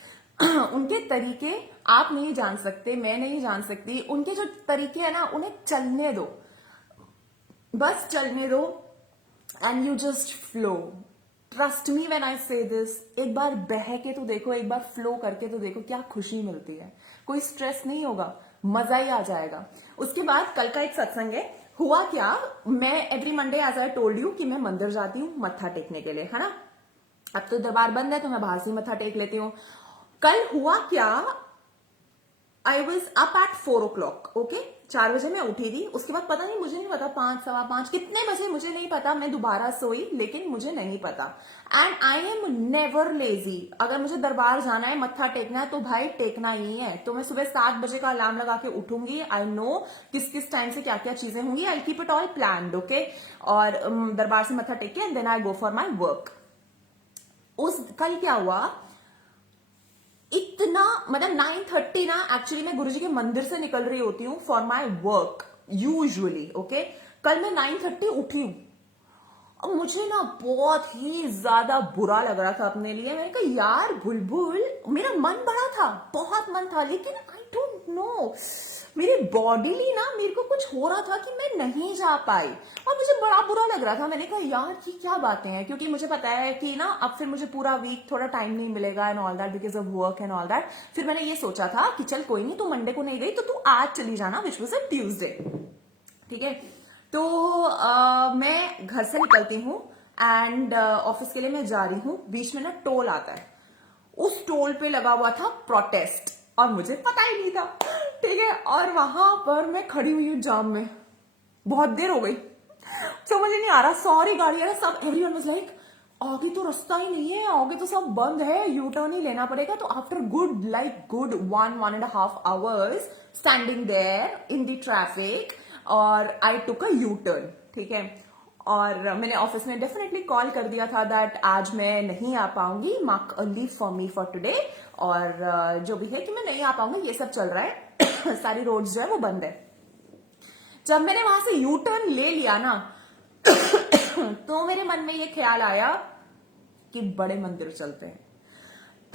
उनके तरीके आप नहीं जान सकते, मैं नहीं जान सकती, उनके जो तरीके है ना उन्हें चलने दो, बस चलने दो, and you just flow. Trust me when I से दिस, एक बार बह के तो देखो, एक बार फ्लो करके तो देखो, क्या खुशी मिलती है, कोई स्ट्रेस नहीं होगा, मजा ही आ जाएगा। उसके बाद कल का एक सत्संग है, हुआ क्या, मैं every Monday as I told you कि मैं मंदिर जाती हूँ मत्था टेकने के लिए, है ना। अब तो दरबार बंद है तो मैं बाहर से मत्था टेक लेती हूँ। कल हुआ क्या, I was up at 4 o'clock, okay, 4 बजे मैं उठी थी। उसके बाद पता नहीं, मुझे नहीं पता 5, सवा 5 कितने बजे, मुझे नहीं पता, मैं दोबारा सोई, लेकिन मुझे नहीं पता। And I am never lazy. अगर मुझे दरबार जाना है, मत्था टेकना है, तो भाई टेकना ही है। तो मैं सुबह 7 बजे का अलार्म लगा के उठूंगी। आई नो किस किस टाइम से क्या क्या चीजें होंगी, I keep it all planned, okay. और दरबार से मत्था टेक के and then I go for my work. उस कल क्या हुआ, इतना मतलब 9:30 ना, एक्चुअली मैं गुरुजी के मंदिर से निकल रही होती हूँ for my work usually, okay. कल मैं 9:30 उठी हूँ। अब मुझे ना बहुत ही ज्यादा बुरा लग रहा था अपने लिए। मैंने कहा यार बुलबुल, मेरा मन बड़ा था, बहुत मन था, लेकिन आई डोंट नो, मेरी बॉडीली ना मेरे को कुछ हो रहा था कि मैं नहीं जा पाई, और मुझे बड़ा बुरा लग रहा था। मैंने कहा यार ये क्या बातें हैं, क्योंकि मुझे पता है कि ना अब फिर मुझे पूरा वीक थोड़ा टाइम नहीं मिलेगा and all that, because of work and all that. फिर मैंने ये सोचा था कि चल कोई नहीं, तू मंडे को नहीं गई तो तू आज चली जाना, विच वॉज अ ट्यूजडे, ठीक है। तो मैं घर से निकलती हूँ एंड ऑफिस के लिए मैं जा रही हूँ। बीच में ना टोल आता है, उस टोल पे लगा हुआ था प्रोटेस्ट, और मुझे पता ही नहीं था, ठीक है। और वहां पर मैं खड़ी हुई हूँ जाम में, बहुत देर हो गई, समझ ही नहीं आ रहा, सारी गाड़ियां, सब एवरीवन वाज लाइक आगे तो रास्ता ही नहीं है, आगे तो सब बंद है, यू टर्न ही लेना पड़ेगा। तो after good 1.5 hours standing there in the traffic, और I took a U turn, ठीक है। और मैंने ऑफिस में डेफिनेटली कॉल कर दिया था दैट आज मैं नहीं आ पाऊंगी, mark a leave for me for today, और जो भी है कि मैं नहीं आ पाऊंगी, ये सब चल रहा है सारी रोड्स जो है वो बंद है। जब मैंने वहां से यू टर्न ले लिया ना तो मेरे मन में ये ख्याल आया कि बड़े मंदिर चलते हैं।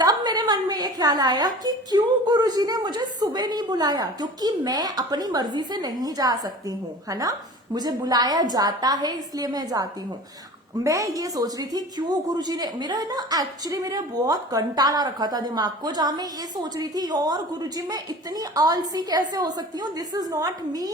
तब मेरे मन में ये ख्याल आया कि क्यों गुरुजी ने मुझे सुबह नहीं बुलाया, क्योंकि मैं अपनी मर्जी से नहीं जा सकती हूँ, है ना, मुझे बुलाया जाता है इसलिए मैं जाती हूँ। मैं ये सोच रही थी क्यों गुरुजी ने, मेरा ना एक्चुअली मेरा बहुत कंटाला रखा था दिमाग को, जहां मैं ये सोच रही थी और गुरुजी मैं इतनी आलसी कैसे हो सकती हूँ, दिस इज नॉट मी,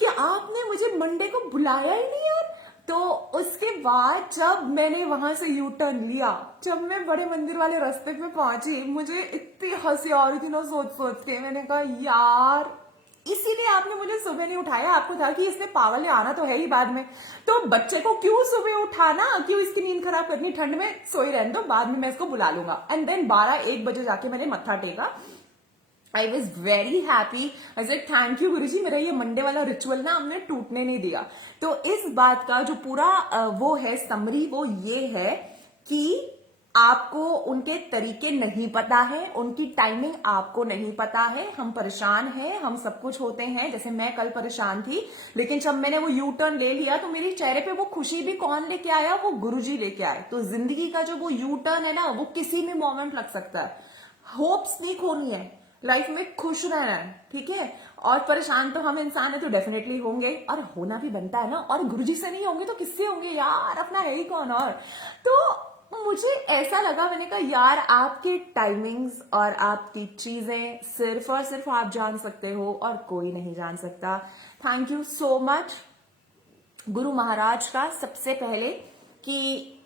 कि आपने मुझे मंडे को बुलाया ही नहीं यार। तो उसके बाद जब मैंने वहां से यू टर्न लिया, जब मैं बड़े मंदिर वाले रास्ते पे पहुंची, मुझे इतनी हंसी आ रही थी ना सोच सोच के। मैंने कहा यार इसीलिए आपने मुझे सुबह नहीं उठाया, आपको था कि इसने पागल है, आना तो है ही बाद में, तो बच्चे को क्यों सुबह उठाना, क्यों इसकी नींद खराब करनी, ठंड में सोई रहने दो, बाद में मैं इसको बुला लूंगा। एंड देन 12-1 बजे जाके मैंने मत्था टेका। I was very happy. I said thank you Guruji, मेरा ये मंडे वाला रिचुअल ना हमने टूटने नहीं दिया। तो इस बात का जो पूरा वो है समरी, वो ये है कि आपको उनके तरीके नहीं पता है, उनकी टाइमिंग आपको नहीं पता है। हम परेशान हैं, हम सब कुछ होते हैं, जैसे मैं कल परेशान थी, लेकिन जब मैंने वो यू टर्न ले लिया तो मेरे चेहरे पे वो खुशी भी कौन लेके आया, वो गुरुजी लेके आए। तो जिंदगी का जो वो यू टर्न है ना, वो किसी भी मोमेंट लग सकता है। होप्स नहीं खोनी है, लाइफ में खुश रहना है, ठीक है। और परेशान तो हम इंसान है तो डेफिनेटली होंगे, और होना भी बनता है ना, और गुरुजी से नहीं होंगे तो किससे होंगे यार, अपना है ही कौन। और तो मुझे ऐसा लगा, मैंने कहा यार आपके टाइमिंग्स और आपकी चीजें सिर्फ और सिर्फ आप जान सकते हो और कोई नहीं जान सकता। Thank you so much Guru Maharaj का, सबसे पहले कि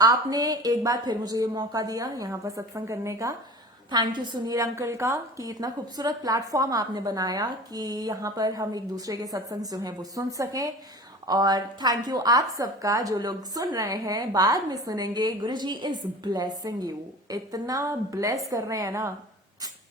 आपने एक बार फिर मुझे ये मौका दिया यहाँ पर सत्संग करने का। थैंक यू सुनील अंकल का कि इतना खूबसूरत प्लेटफॉर्म आपने बनाया कि यहाँ पर हम एक दूसरे के सत्संग जो है वो सुन सकें। और थैंक यू आप सबका जो लोग सुन रहे हैं, बाद में सुनेंगे। गुरुजी इज ब्लेसिंग यू, इतना ब्लेस कर रहे हैं ना,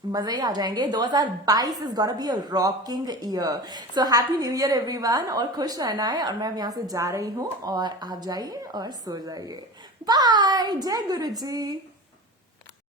मजे ही आ जाएंगे। 2022 is gonna be a rocking year. So happy new year everyone, और खुश रहना है। और मैं यहाँ से जा रही हूँ और आप जाइए और सो जाइए। बाय, जय गुरुजी।